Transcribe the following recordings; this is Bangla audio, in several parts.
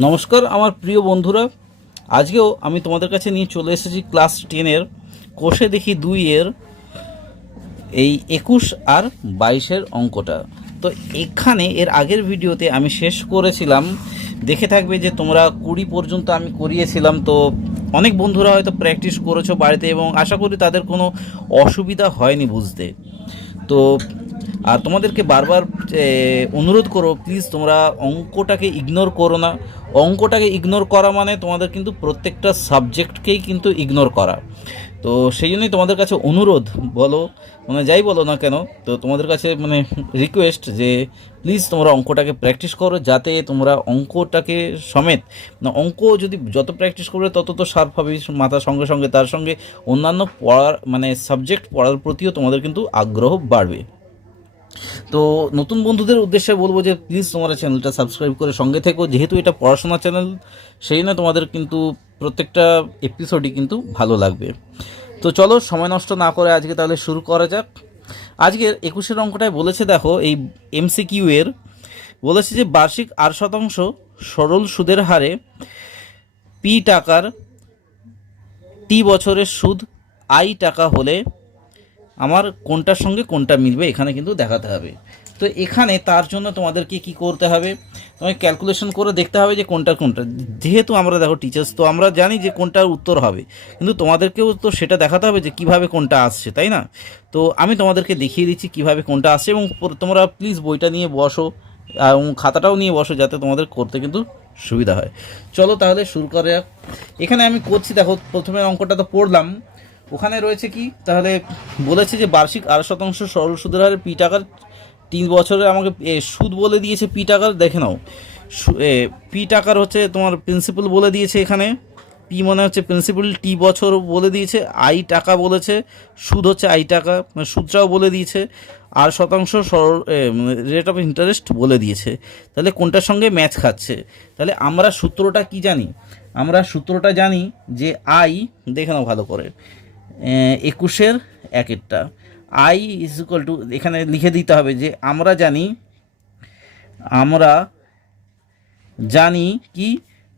নমস্কার আমার প্রিয় বন্ধুরা, আজকেও আমি তোমাদের কাছে নিয়ে চলে এসেছি ক্লাস 10-এর কোষে দেখি 2 এর এই 21 আর 22-এর অঙ্কটা। তো এখানে এর আগের ভিডিওতে আমি শেষ করেছিলাম, দেখে থাকবে যে তোমরা 20 পর্যন্ত আমি করিয়েছিলাম। তো অনেক বন্ধুরা হয়তো প্র্যাকটিস করেছো বাড়িতে এবং আশা করি তাদের কোনো অসুবিধা হয়নি বুঝতে। তো আর তোমাদেরকে বারবার অনুরোধ করো, প্লিজ তোমরা অঙ্কটাকে ইগনোর করো না। অঙ্কটাকে ইগনোর করা মানে তোমাদের কিন্তু প্রত্যেকটা সাবজেক্টকেই কিন্তু ইগনোর করা। তো সেই জন্যই তোমাদের কাছে অনুরোধ, বলো মানে যাই বলো না কেন, তো তোমাদের কাছে মানে রিকোয়েস্ট যে প্লিজ তোমরা অঙ্কটাকে প্র্যাকটিস করো, যাতে তোমরা অঙ্কটাকে সমেত না, অঙ্ক যদি যত প্র্যাকটিস করবে তত তো শার্প হবে মাথার সঙ্গে সঙ্গে, তার সঙ্গে অন্যান্য পড়ার মানে সাবজেক্ট পড়ার প্রতিও তোমাদের কিন্তু আগ্রহ বাড়বে। তো নতুন বন্ধুদের উদ্দেশ্যে বলবো যে প্লিজ তোমরা চ্যানেলটা সাবস্ক্রাইব করে সঙ্গে থেকো, যেহেতু এটা পড়াশোনা চ্যানেল, সেই জন্য তোমাদের কিন্তু প্রত্যেকটা এপিসোডই কিন্তু ভালো লাগবে। তো চলো সময় নষ্ট না করে আজকে তাহলে শুরু করা যাক। আজকের 21-এর অঙ্কটায় বলেছে, দেখো এই এমসিকিউ এর বলেছে যে বার্ষিক 8% সরল সুদের হারে পি টাকার টি বছরের সুদ আই টাকা হলে আমার কোনটার সঙ্গে কোনটা মিলবে এখানে কিন্তু দেখাতে হবে। তো এখানে তার জন্য তোমাদেরকে কি করতে হবে, তোমাকে ক্যালকুলেশন করে দেখতে হবে যে কোনটা কোনটা। যেহেতু আমরা দেখো টিচার্স, তো আমরা জানি যে কোনটার উত্তর হবে, কিন্তু তোমাদেরকেও তো সেটা দেখাতে হবে যে কিভাবে কোনটা আসছে, তাই না? তো আমি তোমাদেরকে দেখিয়ে দিচ্ছি কিভাবে কোনটা আসছে, এবং তোমরা প্লিজ বইটা নিয়ে বসো এবং খাতাটাও নিয়ে বসো, যাতে তোমাদের করতে কিন্তু সুবিধা হয়। চলো তাহলে শুরু করা যাক। এখানে আমি করছি, দেখো প্রথমে অঙ্কটা তো পড়লাম, ওখানে রয়েছে কি, তাহলে বলেছে যে বার্ষিক 8% সরল সুদের হারে পি টাকার 3 বছরে আমাকে সুদ বলে দিয়েছে পি টাকার, দেখে নাও পি টাকার হচ্ছে তোমার প্রিন্সিপাল বলে দিয়েছে, এখানে পি মনে হচ্ছে প্রিন্সিপাল, টি বছর বলে দিয়েছে, আই টাকা বলেছে, সুদ হচ্ছে আই টাকা মানে সুদটাও বলে দিয়েছে, আর শতাংশ সরল রেট অফ ইন্টারেস্ট বলে দিয়েছে। তাহলে কোনটার সঙ্গে ম্যাচ খাচ্ছে? তাহলে আমরা সূত্রটা কি জানি? আমরা সূত্রটা জানি যে আই, দেখে নাও ভালো করে, 21-এর একেরটা আই ইজ ইকুয়াল টু, এখানে লিখে দিতে হবে যে আমরা জানি কি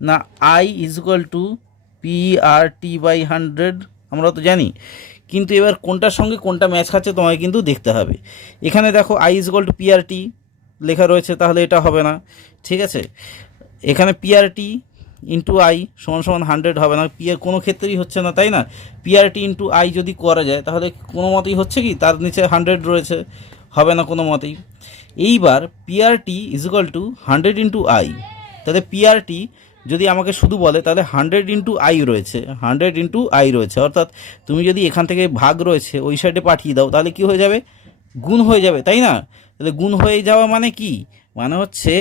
না, I is equal to P R T by 100, আমরা তো জানি। কিন্তু এবার কোনটার সঙ্গে কোনটা ম্যাচ খাচ্ছে তোমাকে কিন্তু দেখতে হবে। এখানে দেখো I is equal to P R T লেখা রয়েছে, তাহলে এটা হবে না, ঠিক আছে। এখানে P R T into I সমান সমান 100 হবে না, পি আর কোনো ক্ষেত্রেই হচ্ছে না, তাই না? P R T into I যদি করা যায় তাহলে কোনো মতেই হচ্ছে কি, তার নিচে 100 রয়েছে, হবে না কোনো মতেই। এইবার P R T is equal to 100 into I, তাহলে পি আর টি যদি আমাকে শুধু বলে তাহলে 100 ইন্টু আই রয়েছে, 100 ইন্টু আই রয়েছে, অর্থাৎ তুমি যদি এখান থেকে ভাগ রয়েছে ওই সাইডে পাঠিয়ে দাও, তাহলে কি হয়ে যাবে, গুণ হয়ে যাবে, তাই না? তাহলে গুণ হয়ে যাওয়া মানে কি, মানে হচ্ছে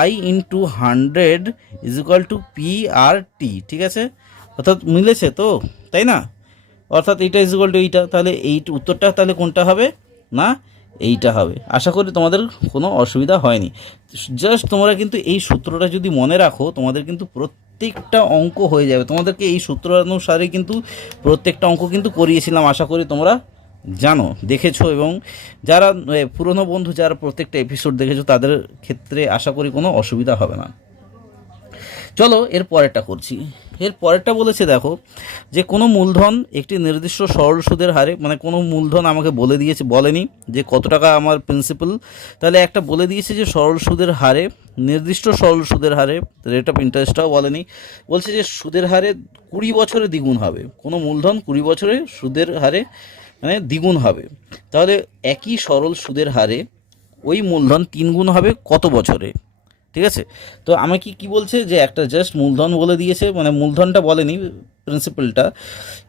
I into 100 is equal to P R T, ঠিক আছে? অর্থাৎ মিলেছে তো, তাই না? অর্থাৎ এইটা ইজ ইকুয়াল টু এইটা, তাহলে এই উত্তরটা তাহলে কোনটা হবে না, এইটা হবে। আশা করি তোমাদের কোনো অসুবিধা হয়নি। জাস্ট তোমরা কিন্তু এই সূত্রটা যদি মনে রাখো, তোমাদের কিন্তু প্রত্যেকটা অঙ্ক হয়ে যাবে। তোমাদেরকে এই সূত্র অনুসারে কিন্তু প্রত্যেকটা অঙ্ক কিন্তু করিয়েছিলাম, আশা করি তোমরা জানো, দেখেছো, এবং যারা পুরনো বন্ধু যারা প্রত্যেকটা এপিসোড দেখেছো তাদের ক্ষেত্রে আশা করি কোনো অসুবিধা হবে না। চলো এর পরেরটা করছি। এর পরেরটা বলেছে, দেখো যে কোনো মূলধন একটি নির্দিষ্ট সরল সুদের হারে, মানে কোনো মূলধন আমাকে বলে দিয়েছে, বলেনি যে কত টাকা আমার প্রিন্সিপাল, তাহলে একটা বলে দিয়েছে যে সরল সুদের হারে, নির্দিষ্ট সরল সুদের হারে, রেট অফ ইন্টারেস্টটাও বলেনি, বলছে যে সুদের হারে 20 বছরে দ্বিগুণ হবে, কোনো মূলধন 20 বছরে সুদের হারে মানে দ্বিগুণ হবে। তাহলে একই সরল সুদের হারে ওই মূলধন 3 গুণ হবে কত বছরে? ঠিক আছে। তো আমাকে কি বলছে যে একটা জাস্ট মূলধন বলে দিয়েছে, মানে মূলধনটা বলেনি প্রিন্সিপালটা,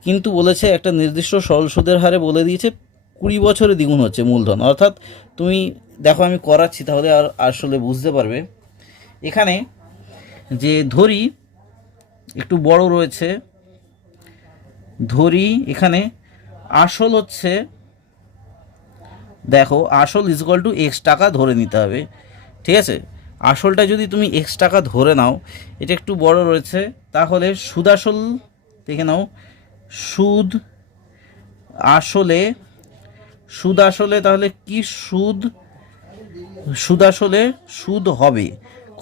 কিন্তু বলেছে একটা নির্দিষ্ট সরল সুদের হারে বলে দিয়েছে 20 বছরে দ্বিগুণ হচ্ছে মূলধন। অর্থাৎ তুমি দেখো আমি করাচ্ছি, তাহলে আর আসলে বুঝতে পারবে। এখানে যে ধরি একটু বড় রয়েছে, ধরি এখানে আসল হচ্ছে, দেখো আসল ইজ ইকুয়াল টু এক্স টাকা ধরে নিতে হবে, ঠিক আছে। আসলটা যদি তুমি এক্স টাকা ধরে নাও, এটা একটু বড় রয়েছে, তাহলে সুদ আসল দেখে নাও, সুদ আসলে, সুদ আসলে তাহলে কি সুদ, সুদ আসলে সুদ হবে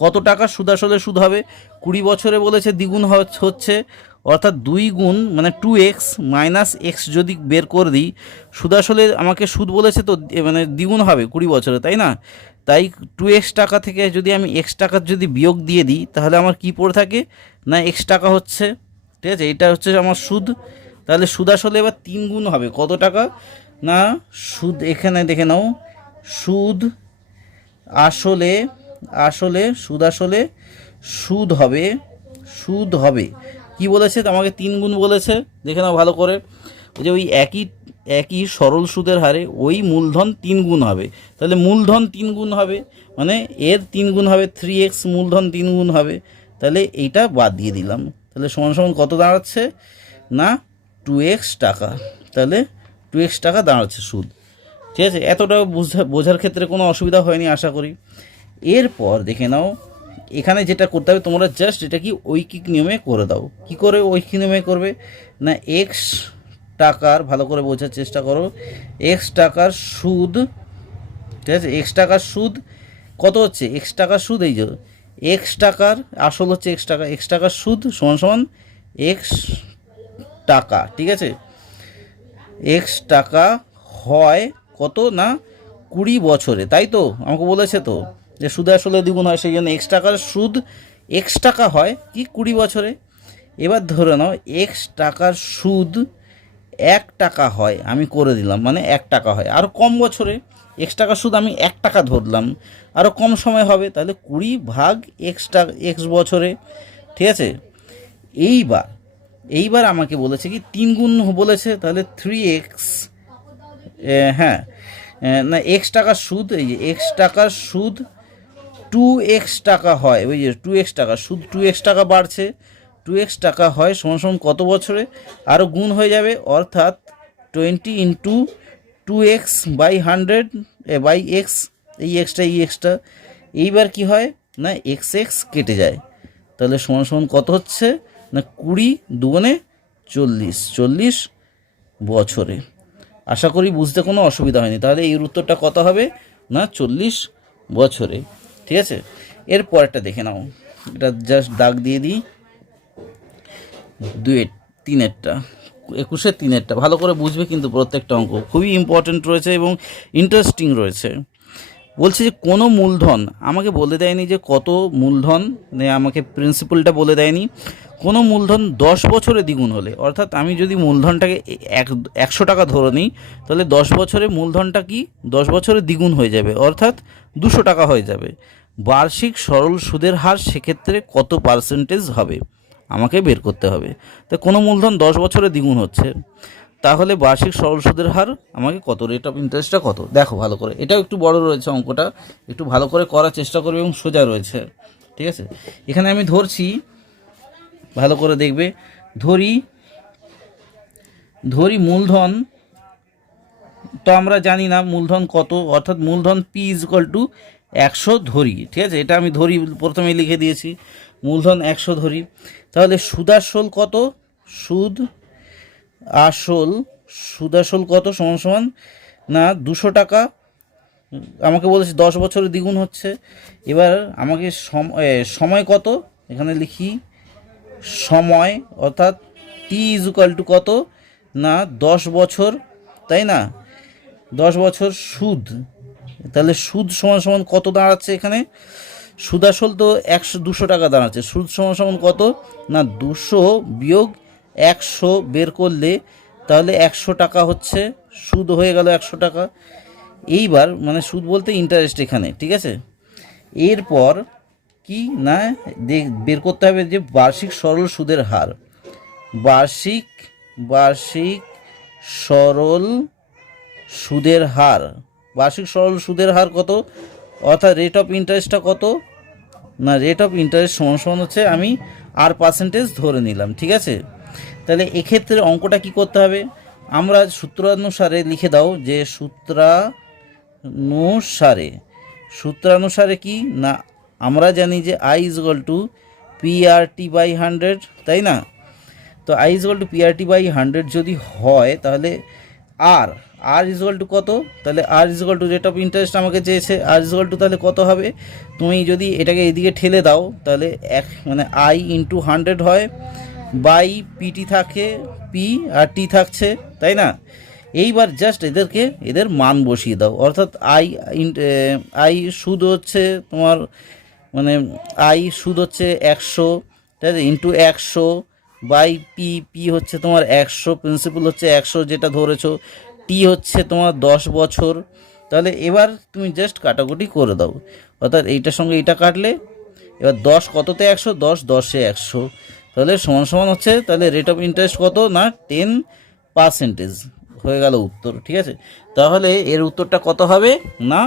কত টাকা সুদ আসলে সুদ হবে? 20 বছরে বলেছে দ্বিগুণ হচ্ছে, অর্থাৎ 2 গুণ মানে 2x মাইনাস এক্স যদি বের করে দিই, সুদ আসলে আমাকে সুদ বলেছে তো মানে দ্বিগুণ হবে 20 বছরে, তাই না? তাই 2x টাকা থেকে যদি আমি x টাকার যদি বিয়োগ দিয়ে দিই, তাহলে আমার কি পড়ে থাকে না x টাকা হচ্ছে। ঠিক আছে, এটা হচ্ছে আমার সুদ। তাহলে সুদ আসলে এবার 3 গুণ হবে কত টাকা না, সুদ এখানে দেখে নাও, সুদ আসলে সুদ আসলে সুদ হবে কি বলেছে আমাকে 3 গুণ বলেছে, দেখে নাও ভালো করে। ওই যে ওই একই সরল সুদের হারে ওই মূলধন 3 গুণ হবে, তাহলে মূলধন 3 গুণ হবে মানে এর 3 গুণ হবে, 3x মূলধন 3 গুণ হবে, তাহলে এইটা বাদ দিয়ে দিলাম। তাহলে সমান সমান কত দাঁড়াচ্ছে না 2x টাকা, তাহলে 2x টাকা দাঁড়াচ্ছে সুদ। ঠিক আছে, এতটা বোঝার ক্ষেত্রে কোনো অসুবিধা হয়নি আশা করি। এরপর দেখে নাও এখানে যেটা করতে হবে, তোমরা জাস্ট এটা কি ঐকিক নিয়মে করে দাও। কি করে ঐকিক নিয়মে করবে না, এক্স টাকার, ভালো করে বোঝার চেষ্টা করো, এক্স টাকার সুদ, ঠিক আছে, এক্স টাকার সুদ কত হচ্ছে, এক্স টাকার সুদ এই যে এক্স টাকার আসল হচ্ছে এক্স টাকার সুদ সমান সমান এক্স টাকা। ঠিক আছে, এক্স টাকা হয় কত না 20 বছরে, তাই তো আমাকে বলেছে তো যে সুদ আসলে দ্বিগুণ হয়, সেই জন্য এক্স টাকার সুদ এক্স টাকা হয় কি 20 বছরে। এবার ধরে নাও এক্স টাকার সুদ 1 টাকা হয়, আমি করে দিলাম মানে 1 টাকা হয়, আরও কম বছরে এক্স টাকার সুদ আমি 1 টাকা ধরলাম, আরও কম সময় হবে, তাহলে 20 ভাগ এক্স বছরে। ঠিক আছে, এইবার আমাকে বলেছে কি 3 গুণ বলেছে, তাহলে 3x, হ্যাঁ না এক্স টাকার সুদ, এই যে এক্স টাকার সুদ 2x টাকা হয়, ওই যে 2x টাকা সুদ 2x টাকা বাড়ছে, 2x টাকা হয় সমান সমান কত বছরে, আরও গুণ হয়ে যাবে, অর্থাৎ 20 into 2x by 100 by x, এই এক্সটা এইবার কি হয় না এক্স কেটে যায়, তাহলে সমান সমান কত হচ্ছে না 20 দুগুণে 40 বছরে। আশা করি বুঝতে কোনো অসুবিধা হয়নি। তাহলে এর উত্তরটা কত হবে না 40 বছরে। ঠিক আছে, এর পরেরটা দেখে নাও, এটা জাস্ট দাগ দিয়ে দিই, 3-এরটা 21-3-এরটা ভালো করে বুঝবে, কিন্তু প্রত্যেকটা অঙ্ক খুবই ইম্পর্টেন্ট রয়েছে এবং ইন্টারেস্টিং রয়েছে। বলছে যে কোনো মূলধন, আমাকে বলে দেয়নি যে কত মূলধন, আমাকে প্রিন্সিপালটা বলে দেয়নি, কোনো মূলধন 10 বছরে দ্বিগুণ হলে, অর্থাৎ আমি যদি মূলধনটাকে 100 টাকা ধরে নিই, তাহলে 10 বছরে মূলধনটা কি 10 বছরে দ্বিগুণ হয়ে যাবে, অর্থাৎ 200 টাকা হয়ে যাবে। বার্ষিক সরল সুদের হার সেক্ষেত্রে কত পার্সেন্টেজ হবে আমাকে বের করতে হবে। তো কোনো মূলধন 10 বছরে দ্বিগুণ হচ্ছে, তাহলে বার্ষিক সরল সুদের হার আমাকে কত, রেট অফ ইন্টারেস্টটা কত। দেখো ভালো করে, এটাও একটু বড় রয়েছে অঙ্কটা, একটু ভালো করে করার চেষ্টা করবে এবং সোজা রয়েছে। ঠিক আছে, এখানে আমি ধরছি, ভালো করে দেখবে, ধরি মূলধন, তো আমরা জানি না মূলধন কত, অর্থাৎ মূলধন পি ইজুয়াল টু 100 ধরি। ঠিক আছে, এটা আমি ধরি প্রথমে লিখে দিয়েছি, মূলধন 100 ধরি, তাহলে সুদ আসল কত, সুদ আসল কত সমান সমান না 200 টাকা, আমাকে বলেছে 10 বছরে দ্বিগুণ হচ্ছে। এবার আমাকে সময় কত, এখানে লিখি সময়, অর্থাৎ টি ইজুকাল টু কত না 10 বছর, তাই না, 10 বছর সুদ, তাহলে সুদ সমান সমান কত দাঁড়াচ্ছে, এখানে সুদ আসল তো 200 টাকা দাঁড়াচ্ছে, সুদ সমান সমান কত না 200 বিয়োগ 100 বের করলে তাহলে 100 টাকা হচ্ছে, সুদ হয়ে গেল 100 টাকা। এইবার মানে সুদ বলতে ইন্টারেস্ট এখানে। ঠিক আছে, এরপর কি না বের করতে হবে যে বার্ষিক সরল সুদের হার, বার্ষিক সরল সুদের হার, বার্ষিক সরল সুদের হার কত, অর্থাৎ রেট অফ ইন্টারেস্টটা কত না, রেট অফ ইন্টারেস্ট সমান সমান হচ্ছে, আমি আর পার্সেন্টেজ ধরে নিলাম। ঠিক আছে, তাহলে এক্ষেত্রে অঙ্কটা কি করতে হবে, আমরা সূত্রানুসারে লিখে দাও যে সূত্রানুসারে কি না, আমরা জানি যে I equal to PRT by 100, তাই না, তো I equal to PRT by 100 যদি হয়, তাহলে আর আর ইজুয়াল টু কত, তাহলে R equal to rate of interest আমাকে চেয়েছে, আর ইজুয়াল টু তাহলে কত হবে, তুমি যদি এটাকে এদিকে ঠেলে দাও তাহলে মানে আই ইন্টু 100 হয়, বাই পিটি থাকে, পি আর টি থাকছে, তাই না? এইবার জাস্ট এদের মান বসিয়ে দাও, অর্থাৎ আই সুদ হচ্ছে তোমার মানে আই সুদ হচ্ছে 100, ঠিক আছে, ইন্টু 100 বাই পি হচ্ছে তোমার 100, প্রিন্সিপাল হচ্ছে 100 যেটা ধরেছো, টি হচ্ছে তোমার 10 বছর। তাহলে এবার তুমি জাস্ট কাটাকুটি করে দাও, অর্থাৎ এইটার সঙ্গে এইটা কাটলে এবার 10 কততে 100, 10 এ 100, তাহলে সমান সমান হচ্ছে, তাহলে রেট অফ ইন্টারেস্ট কত না 10% হয়ে গেল উত্তর, ঠিক আছে? তাহলে এর উত্তরটা কত হবে না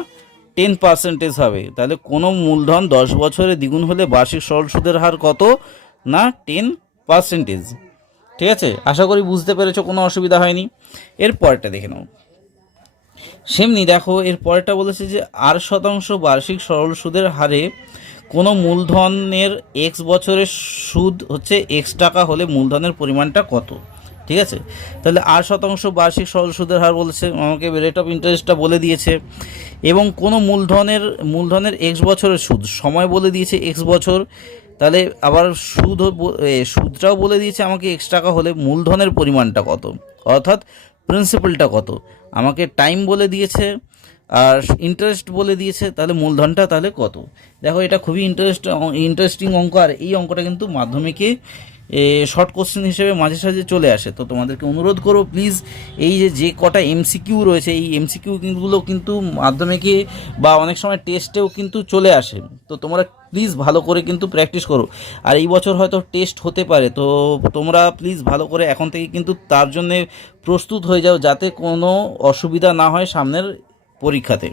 10% হবে। তাহলে কোনো মূলধন 10 বছরে দ্বিগুণ হলে বার্ষিক সরল সুদের হার কত না 10%। ঠিক আছে, আশা করি বুঝতে পেরেছো, কোনো অসুবিধা হয়নি। এর পরেরটা দেখে নাও। সেমনি দেখো এর পরেরটা বলেছে যে 8% বার্ষিক সরল সুদের হারে কোনো মূলধনের এক্স বছরের সুদ হচ্ছে এক্স টাকা হলে মূলধনের পরিমাণটা কত। ঠিক আছে, তাহলে 8% বার্ষিক সরল সুদের হার বলেছে, আমাকে রেট অফ ইন্টারেস্টটা বলে দিয়েছে, এবং কোনো মূলধনের এক্স বছরের সুদ সময় বলে দিয়েছে এক্স বছর, তাহলে আবার সুদটাও বলে দিয়েছে আমাকে এক্স টাকা হলে মূলধনের পরিমাণটা কত, অর্থাৎ প্রিন্সিপালটা কত, আমাকে টাইম বলে দিয়েছে আর ইন্টারেস্ট বলে দিয়েছে, তাহলে মূলধনটা তাহলে কত। দেখো এটা খুবই ইন্টারেস্টিং অঙ্ক, আর এই অঙ্কটা কিন্তু মাধ্যমিকে শর্ট কোশ্চেন হিসেবে মাঝে সাঝে চলে আসে। তো তোমাদেরকে অনুরোধ করো প্লিজ, এই যে কটা এমসিকিউ রয়েছে এই এমসিকিউগুলো কিন্তু মাধ্যমিকে বা অনেক সময় টেস্টেও কিন্তু চলে আসে, তো তোমরা প্লিজ ভালো করে কিন্তু প্র্যাকটিস করো। আর এই বছর হয়তো টেস্ট হতে পারে, তো তোমরা প্লিজ ভালো করে এখন থেকে কিন্তু তার জন্যে প্রস্তুত হয়ে যাও, যাতে কোনো অসুবিধা না হয় সামনের পরীক্ষাতে।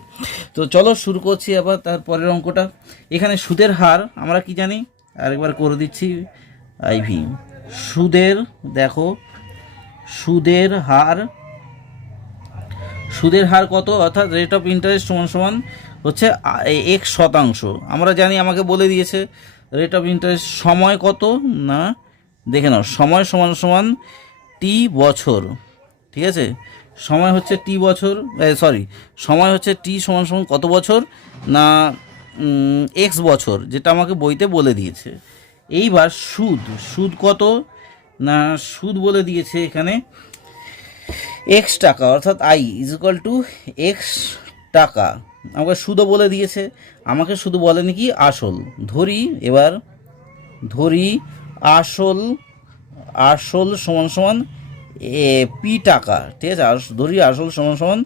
তো চলো শুরু করছি আবার তার পরের অঙ্কটা। এখানে সুদের হার আমরা কি জানি, আরেকবার করে দিচ্ছি আইভি। দেখো সুদের হার কত, অর্থাৎ রেট অফ ইন্টারেস্ট সমান সমান হচ্ছে 1%। আমরা জানি, আমাকে বলে দিয়েছে রেট অফ ইন্টারেস্ট। সময় কত না দেখে নাও, সময় সমান সমান টি বছর। ঠিক আছে, সময় হচ্ছে টি বছর, সময় হচ্ছে টি সমান সমান কত বছর না এক্স বছর, যেটা আমাকে বইতে বলে দিয়েছে। এইবার সুদ কত না সুদ বলে দিয়েছে এখানে এক্স টাকা, অর্থাৎ I is equal two x টাকা। আমাকে সুদও বলে দিয়েছে, আমাকে শুধু বলেনি কি আসল। ধরি আসল সমান সমান পি টাকা। ঠিক আছে, ধরি আসল সমান সমান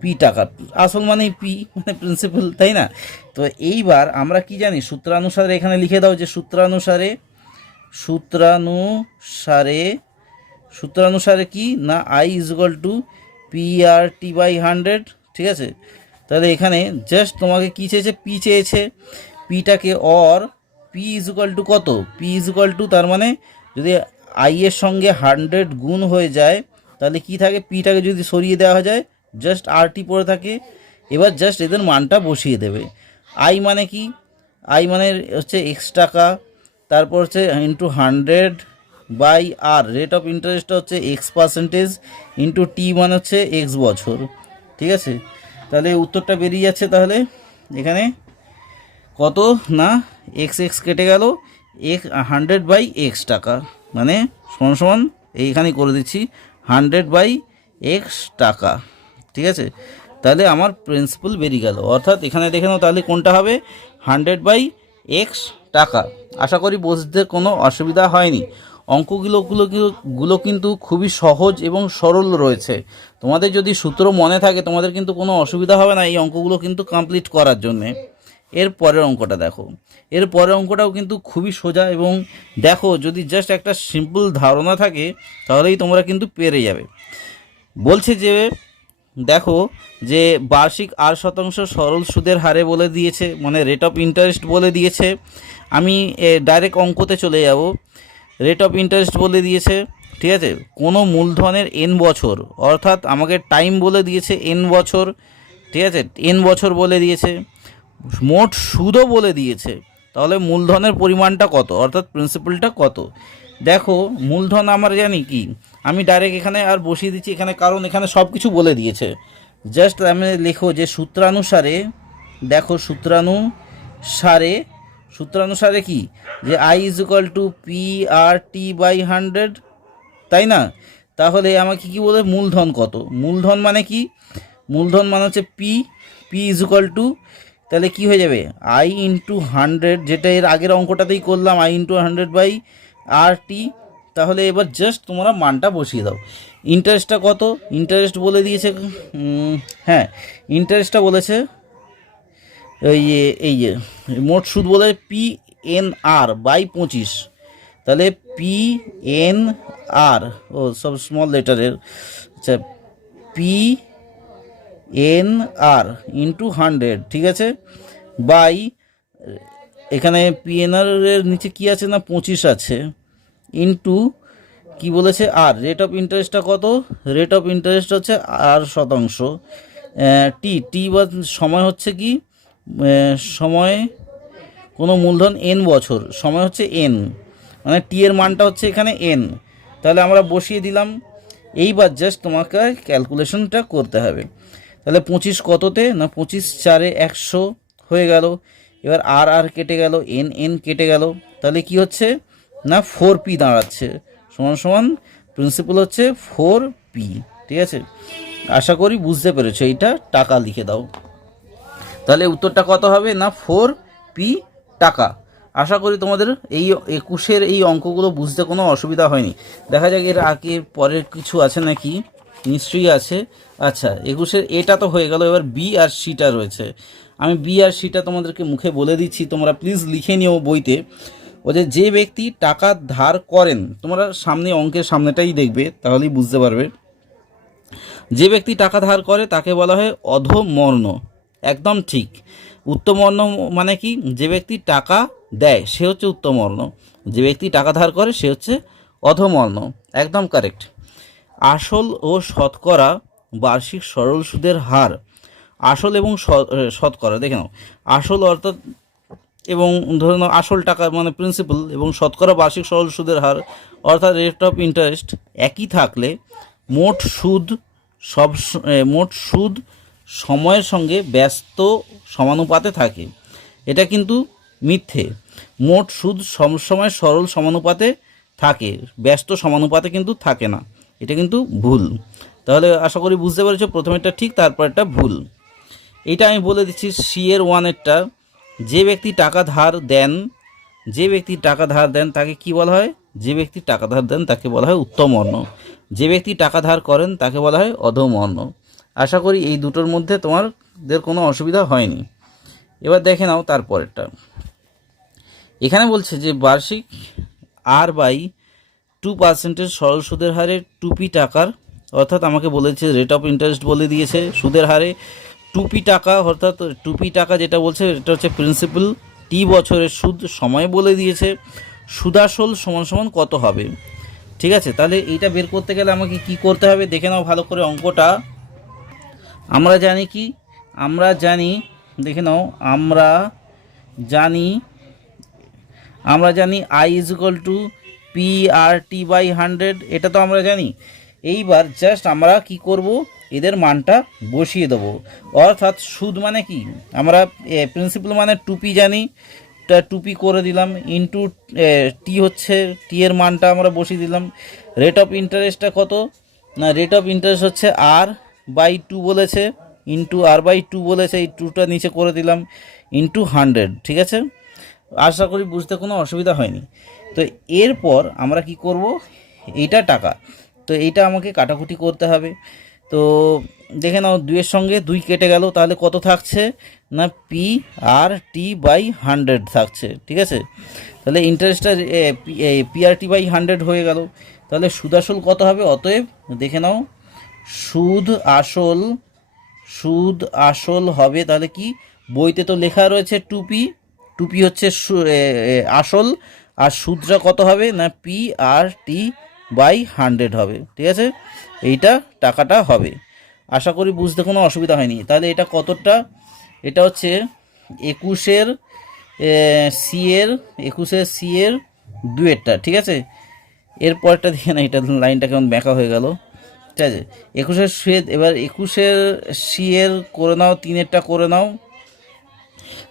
পি টাকা, আসল মানে পি মানে প্রিন্সিপাল, তাই না? তো এইবার আমরা কি জানি, সূত্রানুসারে এখানে লিখে দাও যে সূত্রানুসারে কি না I is equal to P R T by 100। ঠিক আছে, তাহলে এখানে জাস্ট তোমাকে কি চেয়েছে, পি চেয়েছে, পিটাকে or P is equal to কত, পি ইজ ইকুয়াল টু তার মানে যদি আই এর সঙ্গে 100 গুণ হয়ে যায় তাহলে কি থাকে, পিটাকে যদি সরিয়ে দেওয়া যায় জাস্ট আর টি পড়ে থাকে। এবার জাস্ট এদের মানটা বসিয়ে দেবে। আই মানে কি, আই মানে হচ্ছে এক্স টাকা, তারপর হচ্ছে into 100 by R rate of interest হচ্ছে X% ইন্টু টি মানে হচ্ছে এক্স বছর। ঠিক আছে, তাহলে উত্তরটা বেরিয়ে যাচ্ছে। তাহলে এখানে কত না এক্স কেটে গেল, 100 বাই এক্স টাকা মানে সমান সমান এইখানে করে দিচ্ছি 100 বাই এক্স টাকা। ঠিক আছে, তাহলে আমার প্রিন্সিপাল বেরিয়ে গেল, অর্থাৎ এখানে দেখে নাও তাহলে কোনটা হবে 100 বাই এক্স টাকা। আশা করি বুঝতে কোনো অসুবিধা হয়নি। অঙ্কগুলো কিন্তু খুবই সহজ এবং সরল রয়েছে। তোমাদের যদি সূত্র মনে থাকে তোমাদের কিন্তু কোনো অসুবিধা হবে না এই অঙ্কগুলো কিন্তু কমপ্লিট করার জন্যে। এর পরের অঙ্কটা দেখো, এর পরের অঙ্কটাও কিন্তু খুবই সোজা, এবং দেখো যদি জাস্ট একটা সিম্পল ধারণা থাকে তাহলেই তোমরা কিন্তু পেরে যাবে। বলছে যে দেখো যে বার্ষিক 8% সরল সুদের হারে বলে দিয়েছে, মানে রেট অফ ইন্টারেস্ট বলে দিয়েছে। আমি ডাইরেক্ট অঙ্কতে চলে যাব। রেট অফ ইন্টারেস্ট বলে দিয়েছে, ঠিক আছে, কোনো মূলধনের এন বছর, অর্থাৎ আমাকে টাইম বলে দিয়েছে এন বছর। ঠিক আছে, এন বছর বলে দিয়েছে, মোট সুদও বলে দিয়েছে, তাহলে মূলধনের পরিমাণটা কত, অর্থাৎ প্রিন্সিপালটা কত। দেখো মূলধন আমরা জানি কি, আমি ডাইরেক্ট এখানে আর বসিয়ে দিচ্ছি এখানে, কারণ এখানে সব কিছু বলে দিয়েছে। জাস্ট আমি লেখো যে সূত্রানুসারে, দেখো সূত্রানুসারে কি, যে I is equal to P R T by 100, তাই না? তাহলে আমাকে কি বলে, মূলধন কত, মূলধন মানে কি, মূলধন মানে হচ্ছে পি ইজ ইকুয়াল টু, তাহলে কি হয়ে যাবে, আই ইন্টু 100, যেটা এর আগের অঙ্কটাতেই করলাম, আই ইন্টু 100 বাই আর টি। তাহলে এবার জাস্ট তোমরা মানটা বসিয়ে দাও। ইন্টারেস্টটা কত, ইন্টারেস্ট বলে দিয়েছে, হ্যাঁ ইন্টারেস্টটা বলেছে এই যে মোট সুদ বলে পি এন আর বাই 25, তাহলে পি এন আর, ও সব স্মল লেটারের, আচ্ছা পি এন আর ইন্টু 100, ঠিক আছে, বাই, এখানে পিএনআর এর নিচে কি আছে না 25 আছে, ইন্টু কি বলেছে আর, রেট অফ ইন্টারেস্টটা কত, রেট অফ ইন্টারেস্ট হচ্ছে আর শতাংশ, টি বা সময় হচ্ছে কি, সময় কোনো মূলধন এন বছর, সময় হচ্ছে এন, মানে টি এর মানটা হচ্ছে এখানে এন। তাহলে আমরা বসিয়ে দিলাম। এইবার জাস্ট তোমাকে ক্যালকুলেশনটা করতে হবে। তাহলে 25 কততে না 25 4 100 হয়ে গেল। এবার আর কেটে গেল, এন কেটে গেল, তাহলে কি হচ্ছে না 4p দাঁড়াচ্ছে, সমান সমান প্রিন্সিপাল হচ্ছে 4p। ঠিক আছে, আশা করি বুঝতে পেরেছো। এইটা টাকা লিখে দাও। তাহলে উত্তরটা কত হবে না 4p টাকা। আশা করি তোমাদের এই 21-এর এই অঙ্কগুলো বুঝতে কোনো অসুবিধা হয়নি। দেখা যাক এর আগে পরের কিছু আছে নাকি, নিশ্চয়ই আছে। আচ্ছা 21-এর এটা তো হয়ে গেল, এবার বি আর সিটা রয়েছে। আমি বি আর সিটা তোমাদেরকে মুখে বলে দিচ্ছি, তোমরা প্লিজ লিখে নিও বইতে। ও যে ব্যক্তি টাকা ধার করেন, তোমরা সামনে অঙ্কের সামনেটাই দেখবে, তাহলেই বুঝতে পারবে। যে ব্যক্তি টাকা ধার করে তাকে বলা হয় অধমর্ণ। একদম ঠিক। উত্তমর্ণ মানে কি, যে ব্যক্তি টাকা দেয় সে হচ্ছে উত্তমর্ণ, যে ব্যক্তি টাকা ধার করে সে হচ্ছে অধমর্ণ। একদম কারেক্ট। আসল ও শতকরা বার্ষিক সরল সুদের হার, আসল এবং শতকরা দেখে নাও। আসল অর্থাৎ এবং ধরে নাও আসল টাকা মানে প্রিন্সিপাল, এবং শতকরা বার্ষিক সরল সুদের হার অর্থাৎ রেট অফ ইন্টারেস্ট একই থাকলে মোট সুদ সময়ের সঙ্গে ব্যস্ত সমানুপাতে থাকে। এটা কিন্তু মিথ্যে। মোট সুদ সবসময় সরল সমানুপাতে থাকে, ব্যস্ত সমানুপাতে কিন্তু থাকে না। এটা কিন্তু ভুল। তাহলে আশা করি বুঝতে পেরেছো, প্রথমেরটা ঠিক, তারপরটা ভুল। এটা আমি বলে দিচ্ছি সি এর 1-এরটা। যে ব্যক্তি টাকা ধার দেন, যে ব্যক্তি টাকা ধার দেন তাকে কি বলা হয়, যে ব্যক্তি টাকা ধার দেন তাকে বলা হয় উত্তমর্ণ, যে ব্যক্তি টাকা ধার করেন তাকে বলা হয় অধমর্ণ। আশা করি এই দুটোর মধ্যে তোমাদের কোনো অসুবিধা হয়নি। এবার দেখে নাও তারপরেরটা। এখানে বলছে যে বার্ষিক আর বাই 2% সরল সুদের হারে 2p টাকার, অর্থাৎ আমাকে বলেছে রেট অফ ইন্টারেস্ট বলে দিয়েছে সুদের হারে 2p টাকা, অর্থাৎ 2p টাকা যেটা বলছে এটা হচ্ছে প্রিন্সিপাল, টি বছরের সুদ সময় বলে দিয়েছে, সুদাসল সমান সমান কত হবে। ঠিক আছে, তাহলে এইটা বের করতে গেলে আমাকে কি করতে হবে দেখে নাও ভালো করে অঙ্কটা। আমরা জানি কি, আমরা জানি, দেখে নাও, আমরা জানি I is equal to P R T by 100, এটা তো আমরা জানি। এইবার জাস্ট আমরা কি করব, এদের মানটা বসিয়ে দেবো। অর্থাৎ সুদ মানে কি, আমরা প্রিন্সিপাল মানে 2p জানি, 2p করে দিলাম, ইন্টু টি হচ্ছে, টি এর মানটা আমরা বসিয়ে দিলাম। রেট অফ ইন্টারেস্টটা কত না, রেট অফ ইন্টারেস্ট হচ্ছে আর বাই 2 বলেছে, ইন্টু আর বাই 2 বলেছে, এই 2টা নিচে করে দিলাম, ইন্টু 100। ঠিক আছে, আশা করি বুঝতে কোনো অসুবিধা হয়নি। তো এরপর আমরা কি করব, এইটা টাকা, তো এইটা আমাকে কাটাকুটি করতে হবে। তো দেখে নাও 2-এর সঙ্গে 2 কেটে গেল, তাহলে কত থাকছে না পি আর টি বাই 100 থাকছে। ঠিক আছে, তাহলে ইন্টারেস্টটা পি আর টি বাই 100 হয়ে গেল। তাহলে সুদ আসল কত হবে, অতএব দেখে নাও সুদ আসল হবে, তাহলে কি বইতে তো লেখা রয়েছে 2p হচ্ছে আসল, আর সুদটা কত হবে না পি আর টি বাই 100 হবে। ঠিক আছে, এইটা টাকাটা হবে। আশা করি বুঝতে কোনো অসুবিধা হয়নি। তাহলে এটা কতটা, এটা হচ্ছে 21-এর সি এর 2-এরটা। ঠিক আছে, এরপরটা দেখে না, এটা লাইনটা কেমন ব্যাঁকা হয়ে গেল, ঠিক আছে। 21-এর সুদ, এবার 21-এর সিএর করে নাও, 3-এরটা করে নাও।